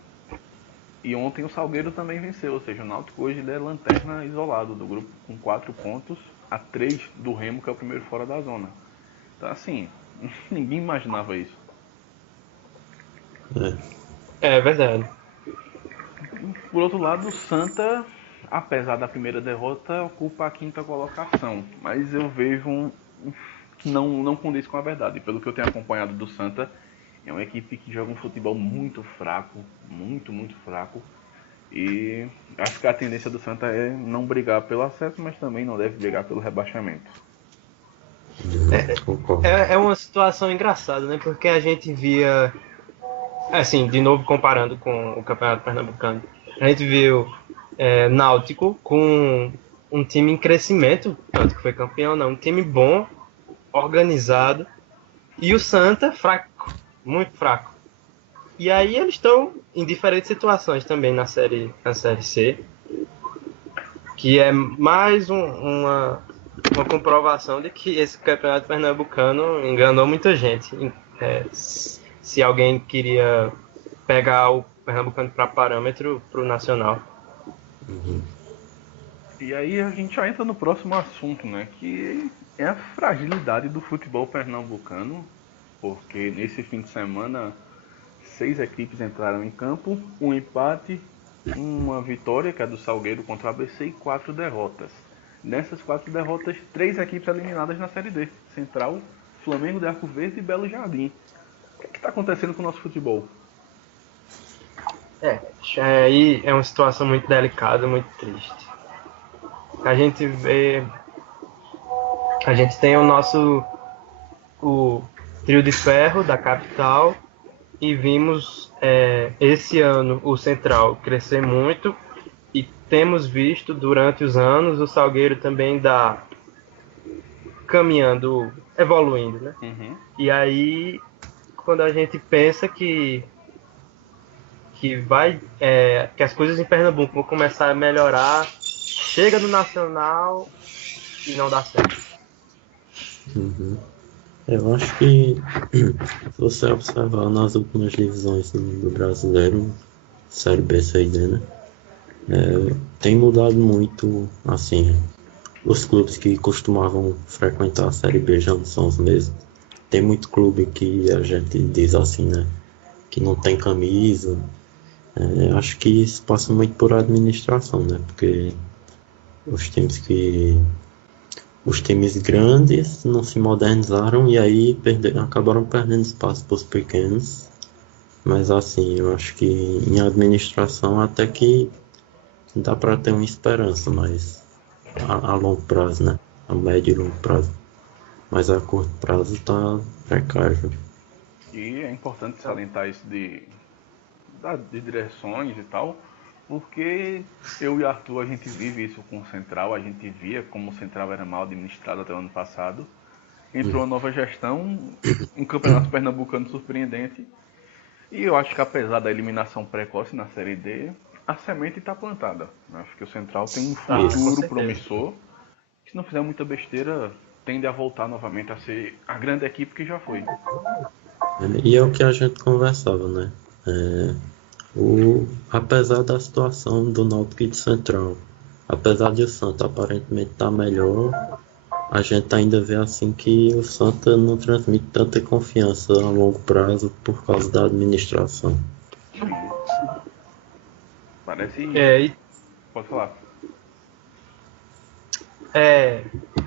E ontem o Salgueiro também venceu, ou seja, o Náutico hoje ele é lanterna isolado do grupo com 4 pontos, a 3 do Remo, que é o primeiro fora da zona. Então assim, ninguém imaginava isso. É. É verdade. Por outro lado, o Santa, apesar da primeira derrota, ocupa a quinta colocação. Mas eu vejo que não condiz com a verdade. Pelo que eu tenho acompanhado do Santa, é uma equipe que joga um futebol muito fraco, muito fraco. E acho que a tendência do Santa é não brigar pelo acesso, mas também não deve brigar pelo rebaixamento. Concordo. É uma situação engraçada, né? Porque a gente via, assim, de novo comparando com o Campeonato Pernambucano, a gente viu Náutico com um time em crescimento, tanto que foi campeão, não, um time bom, organizado, e o Santa fraco, muito fraco. E aí eles estão em diferentes situações também na série C, que é mais uma comprovação de que esse campeonato pernambucano enganou muita gente. Se alguém queria pegar o pernambucano para parâmetro para o nacional. E aí a gente já entra no próximo assunto, né? Que é a fragilidade do futebol pernambucano, porque nesse fim de semana 6 equipes entraram em campo, um empate, uma vitória, que é a do Salgueiro contra o ABC, e 4 derrotas. Nessas 4 derrotas, 3 equipes eliminadas na Série D: Central, Flamengo de Arco Verde e Belo Jardim. O que está acontecendo com o nosso futebol? Aí é uma situação muito delicada, muito triste. A gente vê. A gente tem o trio de ferro da capital e vimos esse ano o Central crescer muito e temos visto durante os anos o Salgueiro também caminhando, evoluindo, né? Uhum. E aí, quando a gente pensa que as coisas em Pernambuco vão começar a melhorar, chega no Nacional e não dá certo. Uhum. Eu acho que se você observar nas últimas divisões do brasileiro, Série B, Série D, né? Tem mudado muito, assim, os clubes que costumavam frequentar a Série B já não são os mesmos. Tem muito clube que a gente diz assim, né? Que não tem camisa. Acho que isso passa muito por administração, né? Porque os times que os times grandes não se modernizaram e aí acabaram perdendo espaço para os pequenos. Mas assim, eu acho que em administração até que dá para ter uma esperança, mas a longo prazo, né? A médio e longo prazo. Mas a curto prazo tá precário. E é importante salientar isso de direções e tal, porque eu e Arthur a gente vive isso com o Central, a gente via como o Central era mal administrado até o ano passado. Entrou uma nova gestão, um campeonato pernambucano surpreendente, e eu acho que apesar da eliminação precoce na Série D, a semente está plantada. Acho que o Central tem um Tá, com futuro certeza. promissor. Se não fizer muita besteira, tende a voltar novamente a ser a grande equipe que já foi. E é o que a gente conversava, né? Apesar da situação do Náutico e do Central, apesar de o Santa aparentemente estar melhor, a gente ainda vê assim que o Santa não transmite tanta confiança a longo prazo por causa da administração. Sim. Parece. E Pode falar.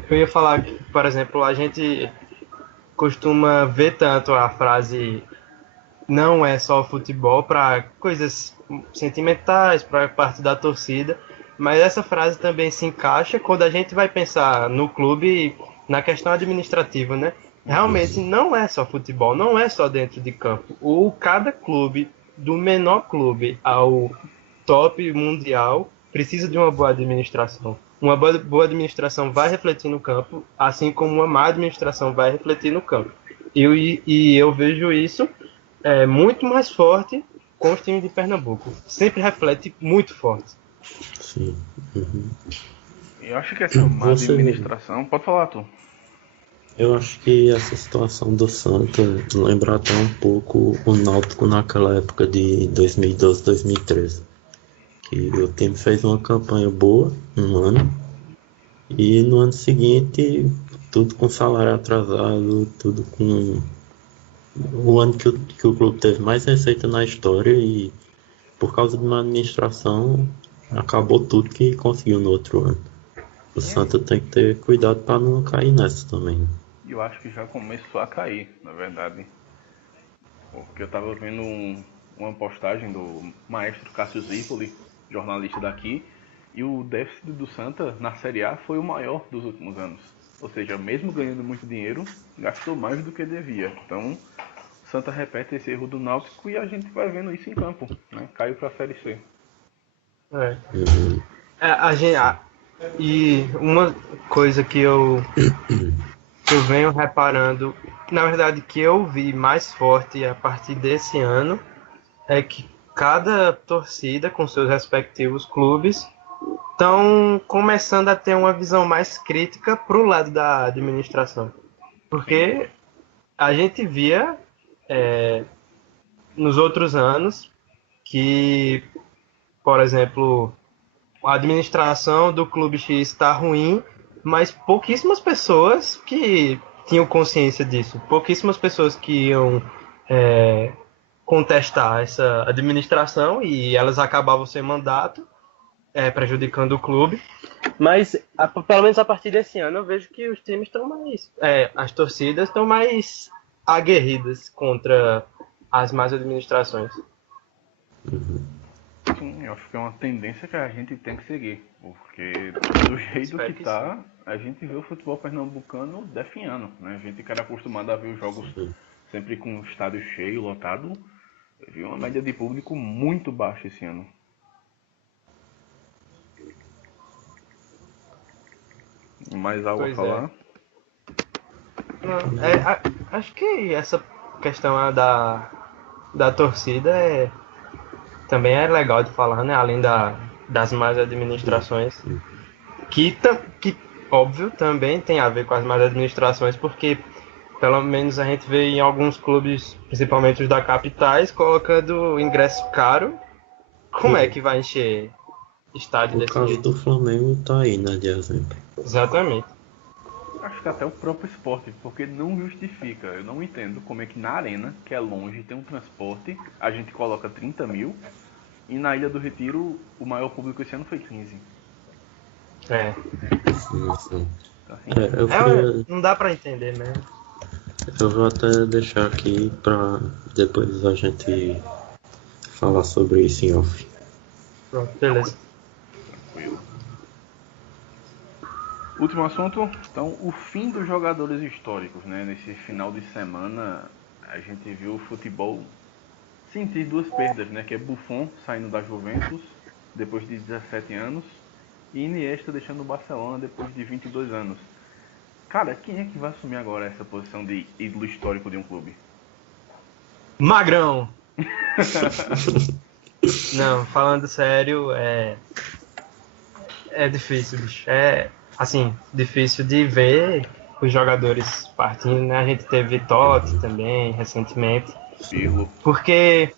eu ia falar que, por exemplo, a gente costuma ver tanto a frase não é só futebol para coisas sentimentais, para parte da torcida, mas essa frase também se encaixa quando a gente vai pensar no clube na questão administrativa, né? Realmente não é só futebol, não é só dentro de campo. Cada clube, do menor clube ao top mundial, precisa de uma boa administração. Uma boa administração vai refletir no campo, assim como uma má administração vai refletir no campo. E eu vejo isso muito mais forte com os times de Pernambuco. Sempre reflete muito forte. Sim. Uhum. Eu acho que essa má administração. Pode falar, tu. Eu acho que essa situação do Santa lembra até um pouco o Náutico naquela época de 2012, 2013. Que o time fez uma campanha boa um ano e no ano seguinte tudo com salário atrasado, tudo com o ano que o clube teve mais receita na história e por causa de uma administração acabou tudo que conseguiu no outro ano. O Santa tem que ter cuidado para não cair nessa também. Eu acho que já começou a cair, na verdade. Porque eu tava vendo uma postagem do maestro Cássio Zipoli, jornalista daqui, e o déficit do Santa na Série A foi o maior dos últimos anos. Ou seja, mesmo ganhando muito dinheiro, gastou mais do que devia. Então, Santa repete esse erro do Náutico e a gente vai vendo isso em campo, né? Caiu para a Série C. Uhum. E uma coisa que eu venho reparando, na verdade que eu vi mais forte a partir desse ano, é que cada torcida com seus respectivos clubes estão começando a ter uma visão mais crítica pro lado da administração. Porque a gente via nos outros anos que, por exemplo, a administração do clube X está ruim, mas pouquíssimas pessoas que tinham consciência disso, pouquíssimas pessoas que iam contestar essa administração e elas acabavam sem mandato, prejudicando o clube. Mas, pelo menos a partir desse ano, eu vejo que os times estão mais. As torcidas estão mais aguerridas contra as más administrações. Sim, eu acho que é uma tendência que a gente tem que seguir. Porque do jeito Espero que que tá, a gente vê o futebol pernambucano definhando, né? A gente que era acostumado a ver os jogos sempre com o estádio cheio, lotado, viu uma média de público muito baixa esse ano. Mais algo a Pois falar? Não, acho que essa questão da torcida também é legal de falar, né? Além das más administrações. Que, óbvio, também tem a ver com as más administrações, porque pelo menos a gente vê em alguns clubes, principalmente os da capitais, colocando ingresso caro. Como é que vai encher estádio O desse caso jeito? do Flamengo tá aí, né, de exemplo. Exatamente. Acho que até o próprio esporte, porque não justifica. Eu não entendo como é que na arena, que é longe, tem um transporte, a gente coloca 30 mil, e na Ilha do Retiro o maior público esse ano foi 15. Sim. Assim, Eu queria, Não dá pra entender, né? eu vou até deixar aqui pra depois a gente falar sobre isso em off. Pronto, beleza. tranquilo. Último assunto, então, o fim dos jogadores históricos, né? Nesse final de semana, a gente viu o futebol sentir duas perdas, né? Que é Buffon saindo da Juventus depois de 17 anos e Iniesta deixando o Barcelona depois de 22 anos. Cara, quem é que vai assumir agora essa posição de ídolo histórico de um clube? Magrão! Não, falando sério, é difícil, bicho. É, assim, difícil de ver os jogadores partindo, né? A gente teve Totti Uhum. também, recentemente. Pirlo. Porque,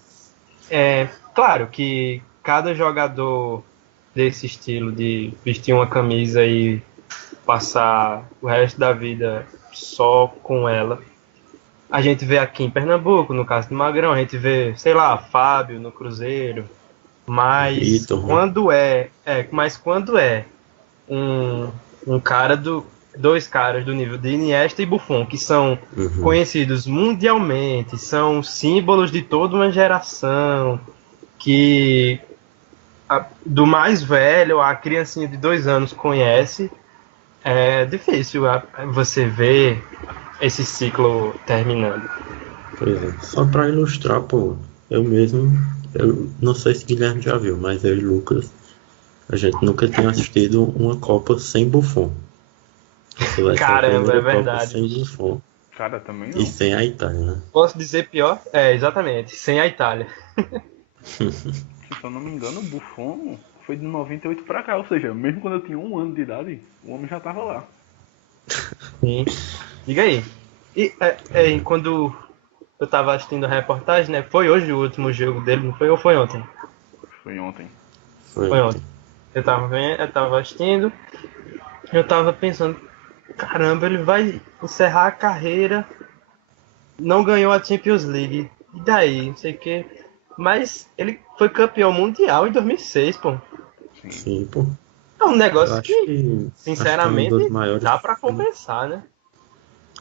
claro que cada jogador desse estilo de vestir uma camisa e passar o resto da vida só com ela. A gente vê aqui em Pernambuco, no caso do Magrão, a gente vê, sei lá, Fábio no Cruzeiro, mas Vitor, né? quando é um, um cara dois caras do nível de Iniesta e Buffon, que são Uhum. conhecidos mundialmente, são símbolos de toda uma geração, que do mais velho à criancinha de 2 anos conhece, é difícil você ver esse ciclo terminando. Pois é. Só pra ilustrar, pô, eu mesmo, eu não sei se Guilherme já viu, mas eu e Lucas, a gente nunca tinha assistido uma Copa sem Buffon. Essa vai ser a Caramba, é primeira Copa verdade, sem bicho. Buffon Cara, também e não. sem a Itália, né? Posso dizer pior? É, exatamente, sem a Itália. Que, se eu não me engano, o Buffon foi de 98 pra cá. Ou seja, mesmo quando eu tinha 1 ano de idade, o homem já tava lá. Sim. Diga aí. E quando eu tava assistindo a reportagem, né? Foi hoje o último jogo dele, não foi? Ou foi ontem? Foi ontem. Foi Foi ontem. ontem. Eu tava assistindo, eu tava pensando, caramba, ele vai encerrar a carreira, não ganhou a Champions League. E daí? Não sei o quê. Mas ele foi campeão mundial em 2006, pô. Sim. Sim, pô. É um Eu negócio que, acho que é sinceramente, dá pra compensar, né?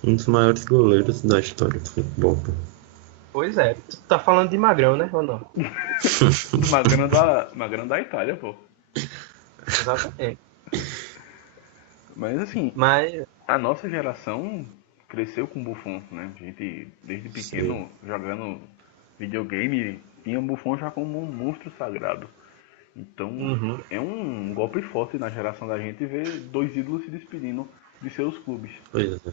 um dos maiores goleiros da história do futebol, pô. Pois é. Tu tá falando de Magrão, né? Ou não? Uma grana da Itália, pô. Exatamente. Mas assim, Mas, a nossa geração cresceu com o Buffon, né? A gente, desde Sim. pequeno, jogando videogame, tinha o Buffon já como um monstro sagrado. Então, uhum. é um golpe forte na geração da gente ver dois ídolos se despedindo de seus clubes. Pois é.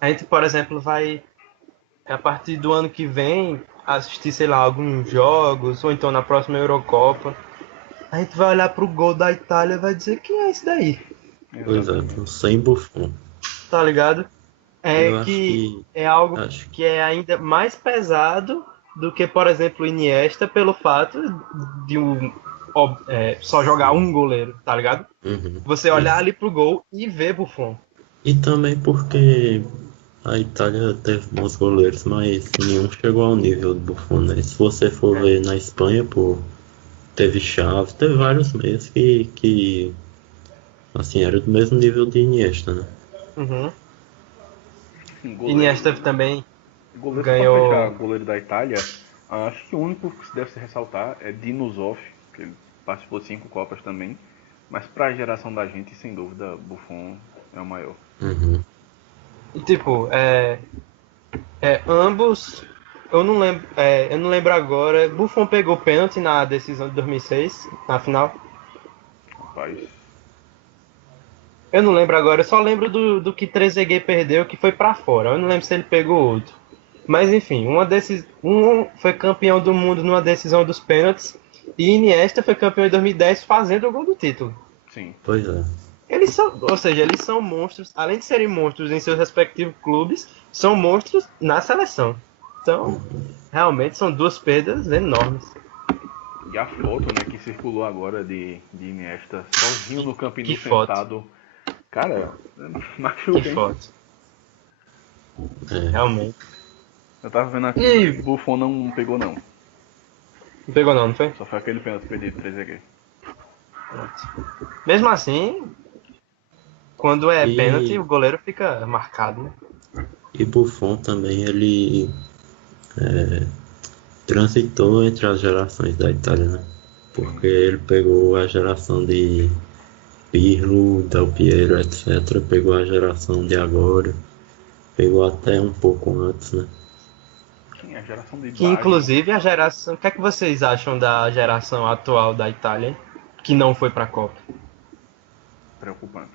A gente, por exemplo, vai, a partir do ano que vem, assistir, sei lá, alguns jogos, ou então na próxima Eurocopa. A gente vai olhar pro gol da Itália e vai dizer quem é esse daí, Pois é, Exatamente. pô. Sem Buffon. tá ligado? É Eu acho que que. é algo Acho que é ainda mais pesado do que, por exemplo, o Iniesta, pelo fato de só jogar um goleiro, tá ligado? Uhum, Você olhar isso. ali pro gol e ver Buffon. E também porque a Itália teve bons goleiros, mas nenhum chegou ao nível do Buffon, né? Se você for ver na Espanha, pô, teve Xavi, teve vários meios que assim, era do mesmo nível de Iniesta, né? Uhum. Sim, Iniesta goleiro. também Goleiro, só pra fechar, ganhou. goleiro da Itália, acho que o único que deve se ressaltar é Dino Zoff, que ele participou de 5 Copas também. Mas pra geração da gente, sem dúvida, Buffon é o maior. Uhum. E tipo, ambos. Eu não lembro agora. Buffon pegou pênalti na decisão de 2006, na final. Rapaz, Eu não lembro agora, eu só lembro do que Trezeguet perdeu, que foi pra fora. Eu não lembro se ele pegou outro. Mas enfim, um foi campeão do mundo numa decisão dos pênaltis. E Iniesta foi campeão em 2010 fazendo o gol do título. sim. Pois é. Ou seja, eles são monstros, além de serem monstros em seus respectivos clubes, são monstros na seleção. Então, realmente são duas perdas enormes. E a foto, né, que circulou agora de Iniesta sozinho no Camp Que Nou foto, sentado. Cara, que machuca, hein? foto, É. realmente. Eu tava vendo aqui, E Buffon não pegou não. não pegou não foi? Só foi aquele pênalti perdido de 3 Mesmo assim, quando é pênalti, E, o goleiro fica marcado, né? e Buffon também, ele transitou entre as gerações da Itália, né? Sim. Porque ele pegou a geração de Pirlo, Del Piero, etc. Pegou a geração de agora, pegou até um pouco antes, né? Sim, a geração de Que Baggio, inclusive a geração. O que é que vocês acham da geração atual da Itália, hein? Que não foi pra Copa? preocupante.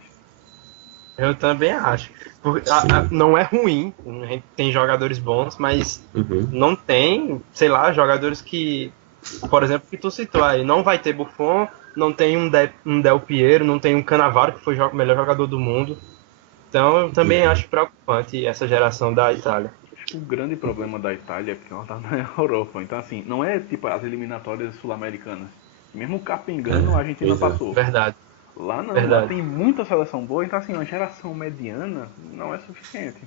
Eu também acho. Sim. Não é ruim, a gente tem jogadores bons, mas Uhum. não tem, sei lá, jogadores que por exemplo, que tu citou aí, não vai ter Buffon, não tem um Del Piero, não tem um Cannavaro, que foi o melhor jogador do mundo. Então, eu também acho preocupante essa geração da Itália. Acho que o grande problema da Itália é que ela tá na Europa. Então, assim, não é tipo as eliminatórias sul-americanas. Mesmo capengando, a Argentina pois é. passou. Verdade, Lá não, lá verdade. tem muita seleção boa, então assim, uma geração mediana não é suficiente.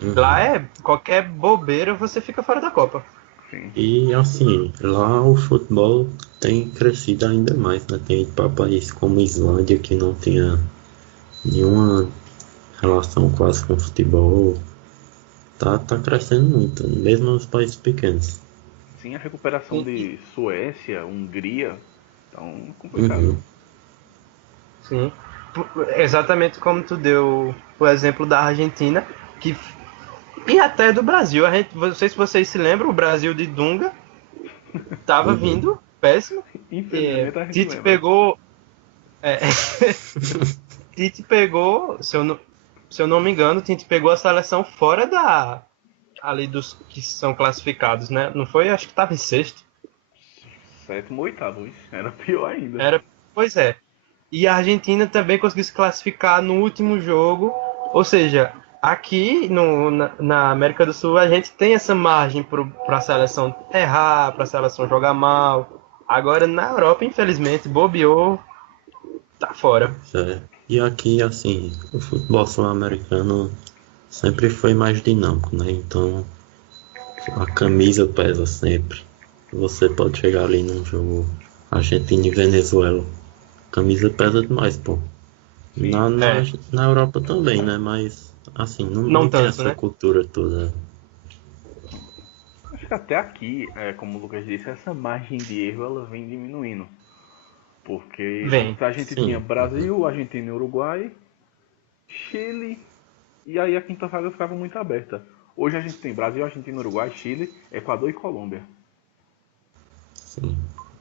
Lá é qualquer bobeira você fica fora da Copa. Sim. E assim, lá o futebol tem crescido ainda mais, né? Tem ido para países como Islândia, que não tinha nenhuma relação quase com futebol. Tá crescendo muito, mesmo nos países pequenos. Sim, a recuperação E- de Suécia, Hungria, tão complicado. Uhum. Sim. Exatamente como tu deu o exemplo da Argentina, que e até do Brasil. Não sei se vocês se lembram, o Brasil de Dunga tava Uhum. vindo péssimo. Infelizmente a gente Tite lembra. pegou. é, Tite pegou, se eu não me engano, Tite pegou a seleção fora da ali dos que são classificados, né? Não foi? Acho que tava em sexto. Sétimo ou oitavo, isso era pior ainda. Era, pois é. E a Argentina também conseguiu se classificar no último jogo. Ou seja, aqui na América do Sul a gente tem essa margem para a seleção errar, para a seleção jogar mal. Agora na Europa, infelizmente, bobeou, tá fora. É. E aqui, assim, o futebol sul-americano sempre foi mais dinâmico, né? Então a camisa pesa sempre. Você pode chegar ali num jogo Argentina e Venezuela. A camisa pesa demais, pô. Sim. Na, na, É, na Europa também, né? Mas assim, não não tem tanto, essa né? cultura toda. Acho que até aqui, como o Lucas disse, essa margem de erro ela vem diminuindo. Porque Vem. antes a gente tinha Sim. Uhum. Brasil, Argentina e Uruguai, Chile, e aí a quinta vaga ficava muito aberta. Hoje a gente tem Brasil, Argentina, Uruguai, Chile, Equador e Colômbia. Sim.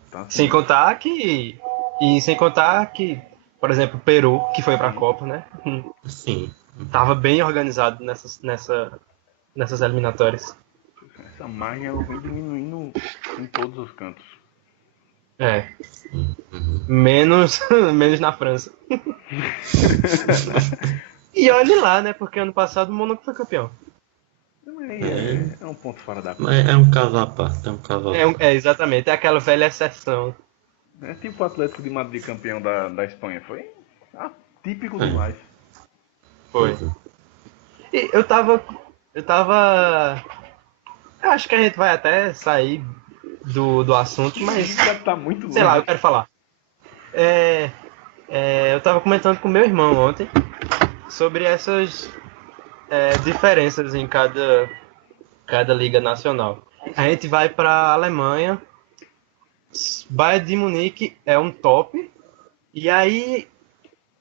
Então Sem assim, contar que. E sem contar que, por exemplo, o Peru, que foi pra sim, Copa, né? Sim. Tava bem organizado nessas eliminatórias. essa margem ela vem diminuindo em todos os cantos. É. Uhum. Menos, menos na França. E olhe lá, né? Porque ano passado o Mônaco foi campeão. Também É, é um ponto fora da mas curva. é um caso à parte, é um caso à É parte. exatamente, é aquela velha exceção. É tipo o Atlético de Madrid campeão da Espanha. Foi atípico É, demais. Foi. pois é. E eu tava. Eu tava. Eu acho que a gente vai até sair do assunto, mas. Já tá muito Sei lá, eu longe. quero falar. É, eu tava comentando com meu irmão ontem sobre essas diferenças em cada liga nacional. A gente vai pra Alemanha, Bayern de Munique é um top, e aí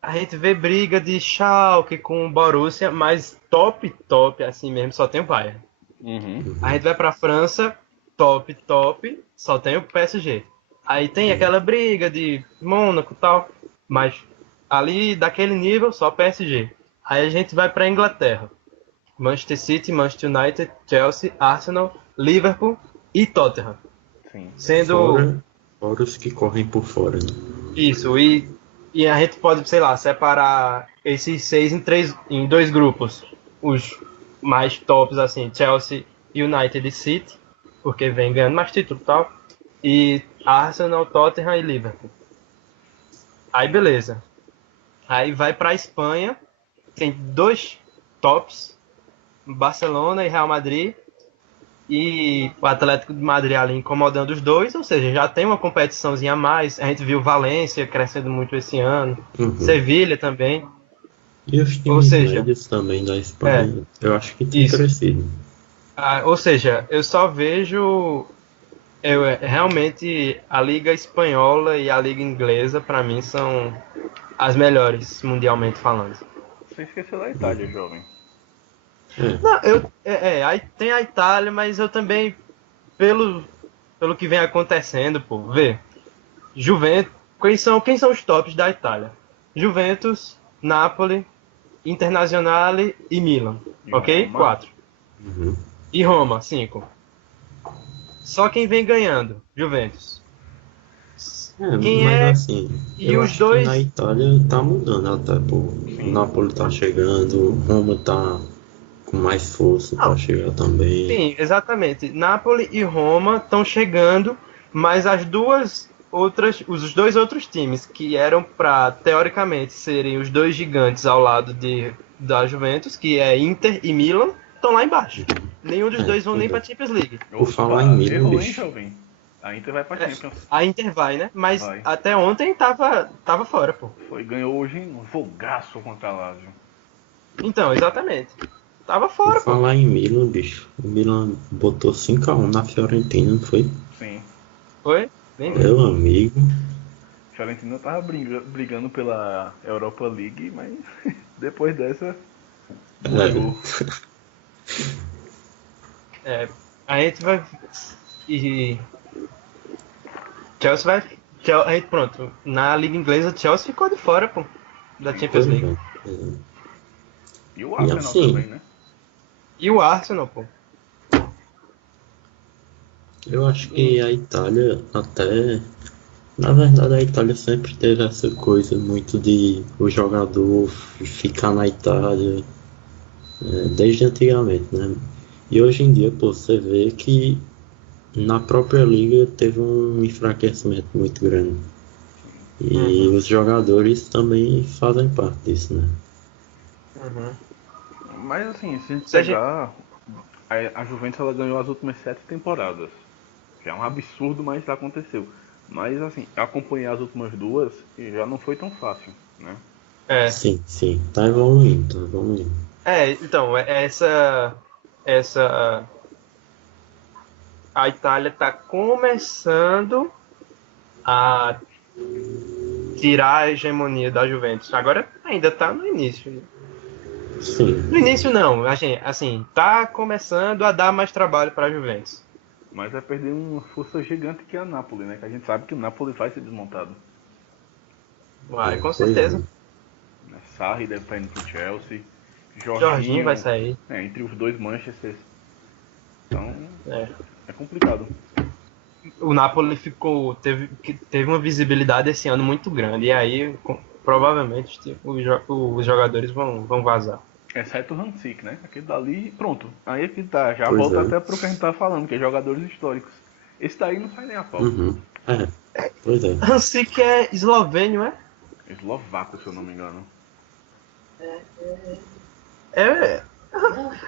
a gente vê briga de Schalke com o Borussia, mas top, assim mesmo, só tem o Bayern. Uhum. A Uhum. gente vai pra França, top, só tem o PSG. Aí tem Sim. aquela briga de Mônaco e tal, mas ali daquele nível só PSG. Aí a gente vai pra Inglaterra. Manchester City, Manchester United, Chelsea, Arsenal, Liverpool e Tottenham. Sim. Sendo Fora os que correm por fora, né? isso, e a gente pode, sei lá, separar esses seis em dois grupos. Os mais tops, assim, Chelsea, United e City, porque vem ganhando mais título e tal. E Arsenal, Tottenham e Liverpool. Aí beleza. Aí vai pra Espanha, tem dois tops, Barcelona e Real Madrid. E o Atlético de Madrid ali incomodando os dois, ou seja, já tem uma competiçãozinha a mais. A gente viu Valência crescendo muito esse ano, Uhum. Sevilha também. E os Ou times seja, médios também da é, Espanha, eu acho que tem isso. crescido. Ou seja, eu só vejo realmente a Liga Espanhola e a Liga Inglesa, para mim, são as melhores, mundialmente falando. Sem esquecer da Itália, jovem. É, Não, aí tem a Itália, mas eu também, pelo que vem acontecendo, pô, vê. Juventus. Quem são os tops da Itália? Juventus, Napoli, Internazionale e Milan. E Ok? Roma. 4. uhum. E Roma, 5. só quem vem ganhando? Juventus. Quem mas é? assim, E eu os acho que dois. na Itália tá mudando até, pô. O Napoli tá chegando, o Roma tá com mais força pra Não, chegar também. sim, exatamente. Napoli e Roma estão chegando, mas os dois outros times que eram para teoricamente serem os dois gigantes ao lado da Juventus, que é Inter e Milan, estão lá embaixo. Nenhum dos dois vão Pois nem é. para Champions League. Por falar em Opa, Milan, errou, hein, bicho. jovem? A Inter vai pra É, Champions. a Inter vai, né? Mas Vai. até ontem tava fora, pô. Ganhou hoje um jogaço contra a Lazio. Então, exatamente. Tava Por fora, pô. falar em Milan, bicho. O Milan botou 5-1 na Fiorentina, não foi? Sim. Foi? Bem Foi. mesmo. Meu amigo. Fiorentina tava brigando pela Europa League, mas depois dessa mudou. É, a gente vai. E Chelsea vai. Pronto, na Liga Inglesa, Chelsea ficou de fora, pô, da Champions Pois League. é. Pois é. E o E Arsenal assim, também, né? E o Arsenal, pô. eu acho que a Itália até. Na verdade, a Itália sempre teve essa coisa muito de o jogador ficar na Itália, desde antigamente, né? E hoje em dia, pô, você vê que na própria liga teve um enfraquecimento muito grande. E Uhum, os jogadores também fazem parte disso, né? uhum. Mas assim, se a gente Se a gente, pegar. A Juventus ela ganhou as últimas 7 temporadas. Que é um absurdo, mas aconteceu. Mas assim, acompanhar as últimas duas já não foi tão fácil, né? é, Sim, sim, tá evoluindo, tá evoluindo. então, essa, a Itália tá começando a tirar a hegemonia da Juventus. Agora ainda tá no início, né? Sim, No início não, assim, tá começando a dar mais trabalho pra Juventus. Mas vai perder uma força gigante que é a Napoli, né? Que a gente sabe que o Napoli vai ser desmontado. Vai, com pois certeza. é. Né? Sarri deve estar indo pro Chelsea. Jorginho vai Jorginho, sair. entre os dois Manchester. Então, É. é complicado. O Napoli teve uma visibilidade esse ano muito grande. E aí, provavelmente, os jogadores vão vazar. Exceto o Hansik, né? Aquele dali, pronto. Aí é que tá, já Pois volta é. até pro que a gente tá falando, que é jogadores históricos. Esse daí não sai nem a pau. Uhum. É, pois é. Hansik é eslovênio, é? Eslovaco, se eu não me engano. É.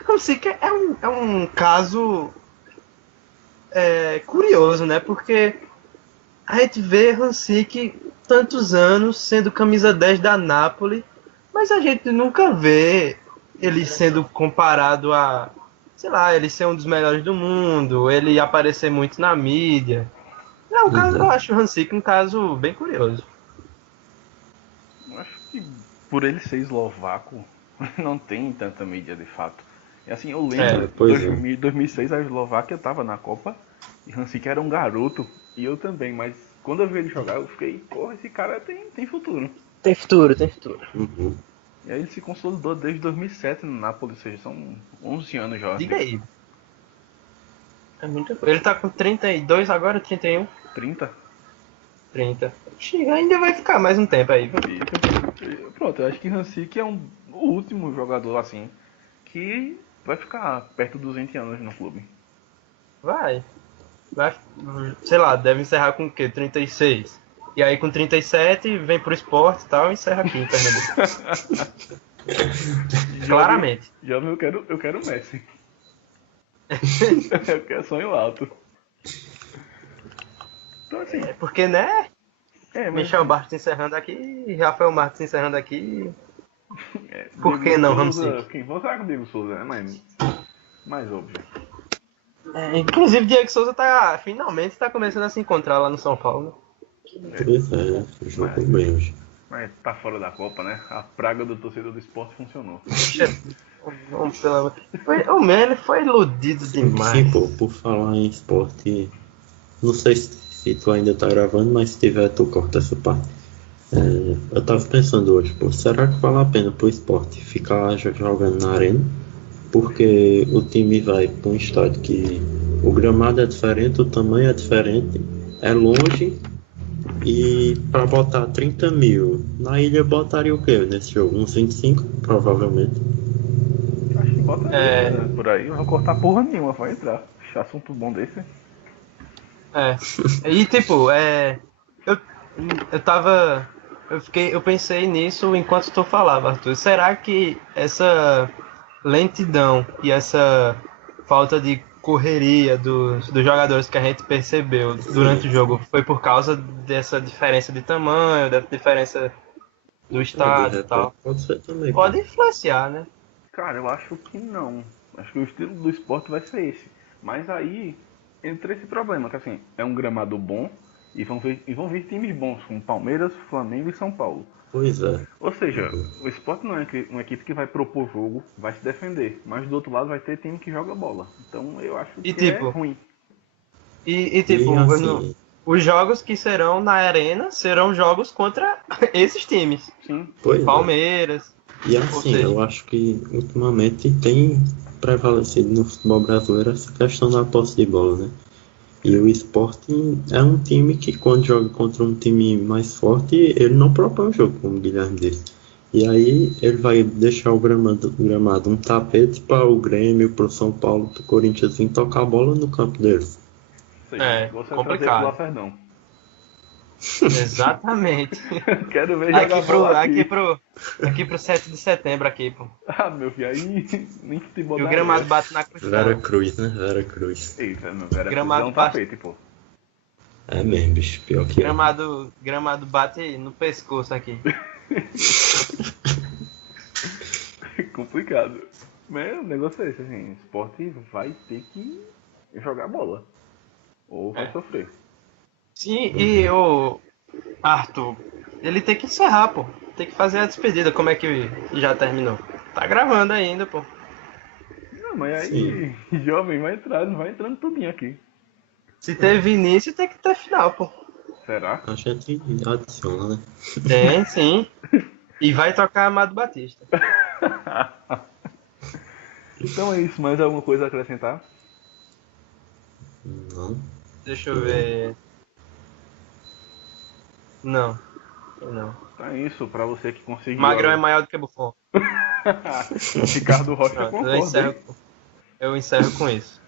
Hansik é um caso curioso, né? Porque a gente vê Hansik tantos anos sendo camisa 10 da Napoli, mas a gente nunca vê ele sendo comparado a, sei lá, ele ser um dos melhores do mundo, ele aparecer muito na mídia. É um caso, eu Uhum. acho o Hansik um caso bem curioso. Eu acho que por ele ser eslovaco, não tem tanta mídia de fato. E assim, eu É, lembro, pois é. 2006 a Eslováquia tava na Copa e Hansik era um garoto, e eu também, mas quando eu vi ele jogar, eu fiquei, porra, esse cara tem futuro. Tem futuro, tem futuro. Uhum. E aí ele se consolidou desde 2007 no Napoli, ou seja, são 11 anos já. Diga aí. É muito... Ele tá com 32 agora, 31? 30? 30. Chega, ainda vai ficar mais um tempo aí. E pronto, eu acho que Hansik é o último jogador assim que vai ficar perto dos 20 anos no clube. Vai. Vai, sei lá, deve encerrar com o quê? 36. E aí com 37 vem pro esporte e tal e encerra aqui em Pernambuco. Claramente. Jovem, eu quero Messi. Eu quero sonho alto. Então assim, É porque, né? mas Michel assim, Bastos encerrando aqui, Rafael Marques encerrando aqui. Por que Diego não, Souza, Ramsik? quem vou falar com o Diego Souza, né? Mas mais óbvio. Inclusive, Diego Souza finalmente tá começando a se encontrar lá no São Paulo. Pois é, jogou bem hoje. Mas tá fora da Copa, né? A praga do torcedor do esporte funcionou. Vamos pela... O Melo foi iludido demais. Sim, pô, por falar em esporte, não sei se tu ainda tá gravando, mas se tiver, tu corta essa parte. Eu tava pensando hoje, pô, será que vale a pena pro esporte ficar jogando na arena? Porque o time vai pra um estádio que o gramado é diferente, o tamanho é diferente, é longe. E pra botar 30 mil, na ilha botaria o quê nesse jogo? Uns 25, provavelmente. Acho que bota É, por aí. Eu vou cortar porra nenhuma, vai entrar. Assunto bom desse. é. E tipo, eu, eu tava. Eu pensei nisso enquanto tu falava, Arthur. Será que essa lentidão e essa falta de correria dos jogadores que a gente percebeu durante o Sim, jogo foi por causa dessa diferença de tamanho, dessa diferença do de estado e repente tal? pode ser também, pô. Pode influenciar, né? Cara, eu acho que não. Acho que o estilo do esporte vai ser esse. Mas aí entra esse problema, que assim, é um gramado bom e vão vir times bons, como Palmeiras, Flamengo e São Paulo. Pois é. Ou seja, Uhum. o esporte não é uma equipe que vai propor jogo, vai se defender. Mas do outro lado vai ter time que joga bola. Então eu acho E que é tipo, ruim. e tipo, E assim, os jogos que serão na arena serão jogos contra esses times. Sim, pois é. Palmeiras, E ou assim, seja, eu acho que ultimamente tem prevalecido no futebol brasileiro essa questão da posse de bola, né? E o Sport é um time que quando joga contra um time mais forte, ele não propõe o jogo, como o Guilherme disse. E aí ele vai deixar o gramado um tapete para o Grêmio, para o São Paulo, para o Corinthians vir tocar a bola no campo deles. ou seja, você vai trazer pro complicado. Lacerdão. Exatamente. Quero ver Aqui jogar bola pro, aqui aqui. pro, aqui pro 7 de setembro aqui, pô. Ah, meu filho, aí nem futebol E o da gramado areia. bate na Vera costela. Cruz, né? Vera Cruz. Eita, meu, O Vera Cruz é gramado um bate, tapete, pô. É mesmo, bicho. Pior que é. gramado bate no pescoço aqui. Complicado. Mas o negócio é esse, assim, o esporte vai ter que jogar bola. Ou vai É. sofrer. Sim, e o Arthur, ele tem que encerrar, pô. Tem que fazer a despedida. Como é que já terminou? Tá gravando ainda, pô. Não, mas Sim. aí, jovem, vai entrando tudinho aqui. Se teve início, tem que ter final, pô. Será? A gente adiciona, né? Tem, sim. E vai tocar Amado Batista. Então é isso, mais alguma coisa a acrescentar? Não. Deixa Acho que eu não. ver. Não, não. Então é isso, pra você que conseguiu. Magrão é maior do que Buffon. Ricardo Rocha Pronto, concorda, hein? eu encerro com isso.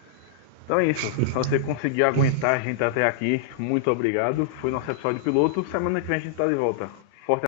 Então é isso. Se você conseguiu aguentar a gente até aqui, muito obrigado. Foi nosso episódio piloto. Semana que vem a gente tá de volta.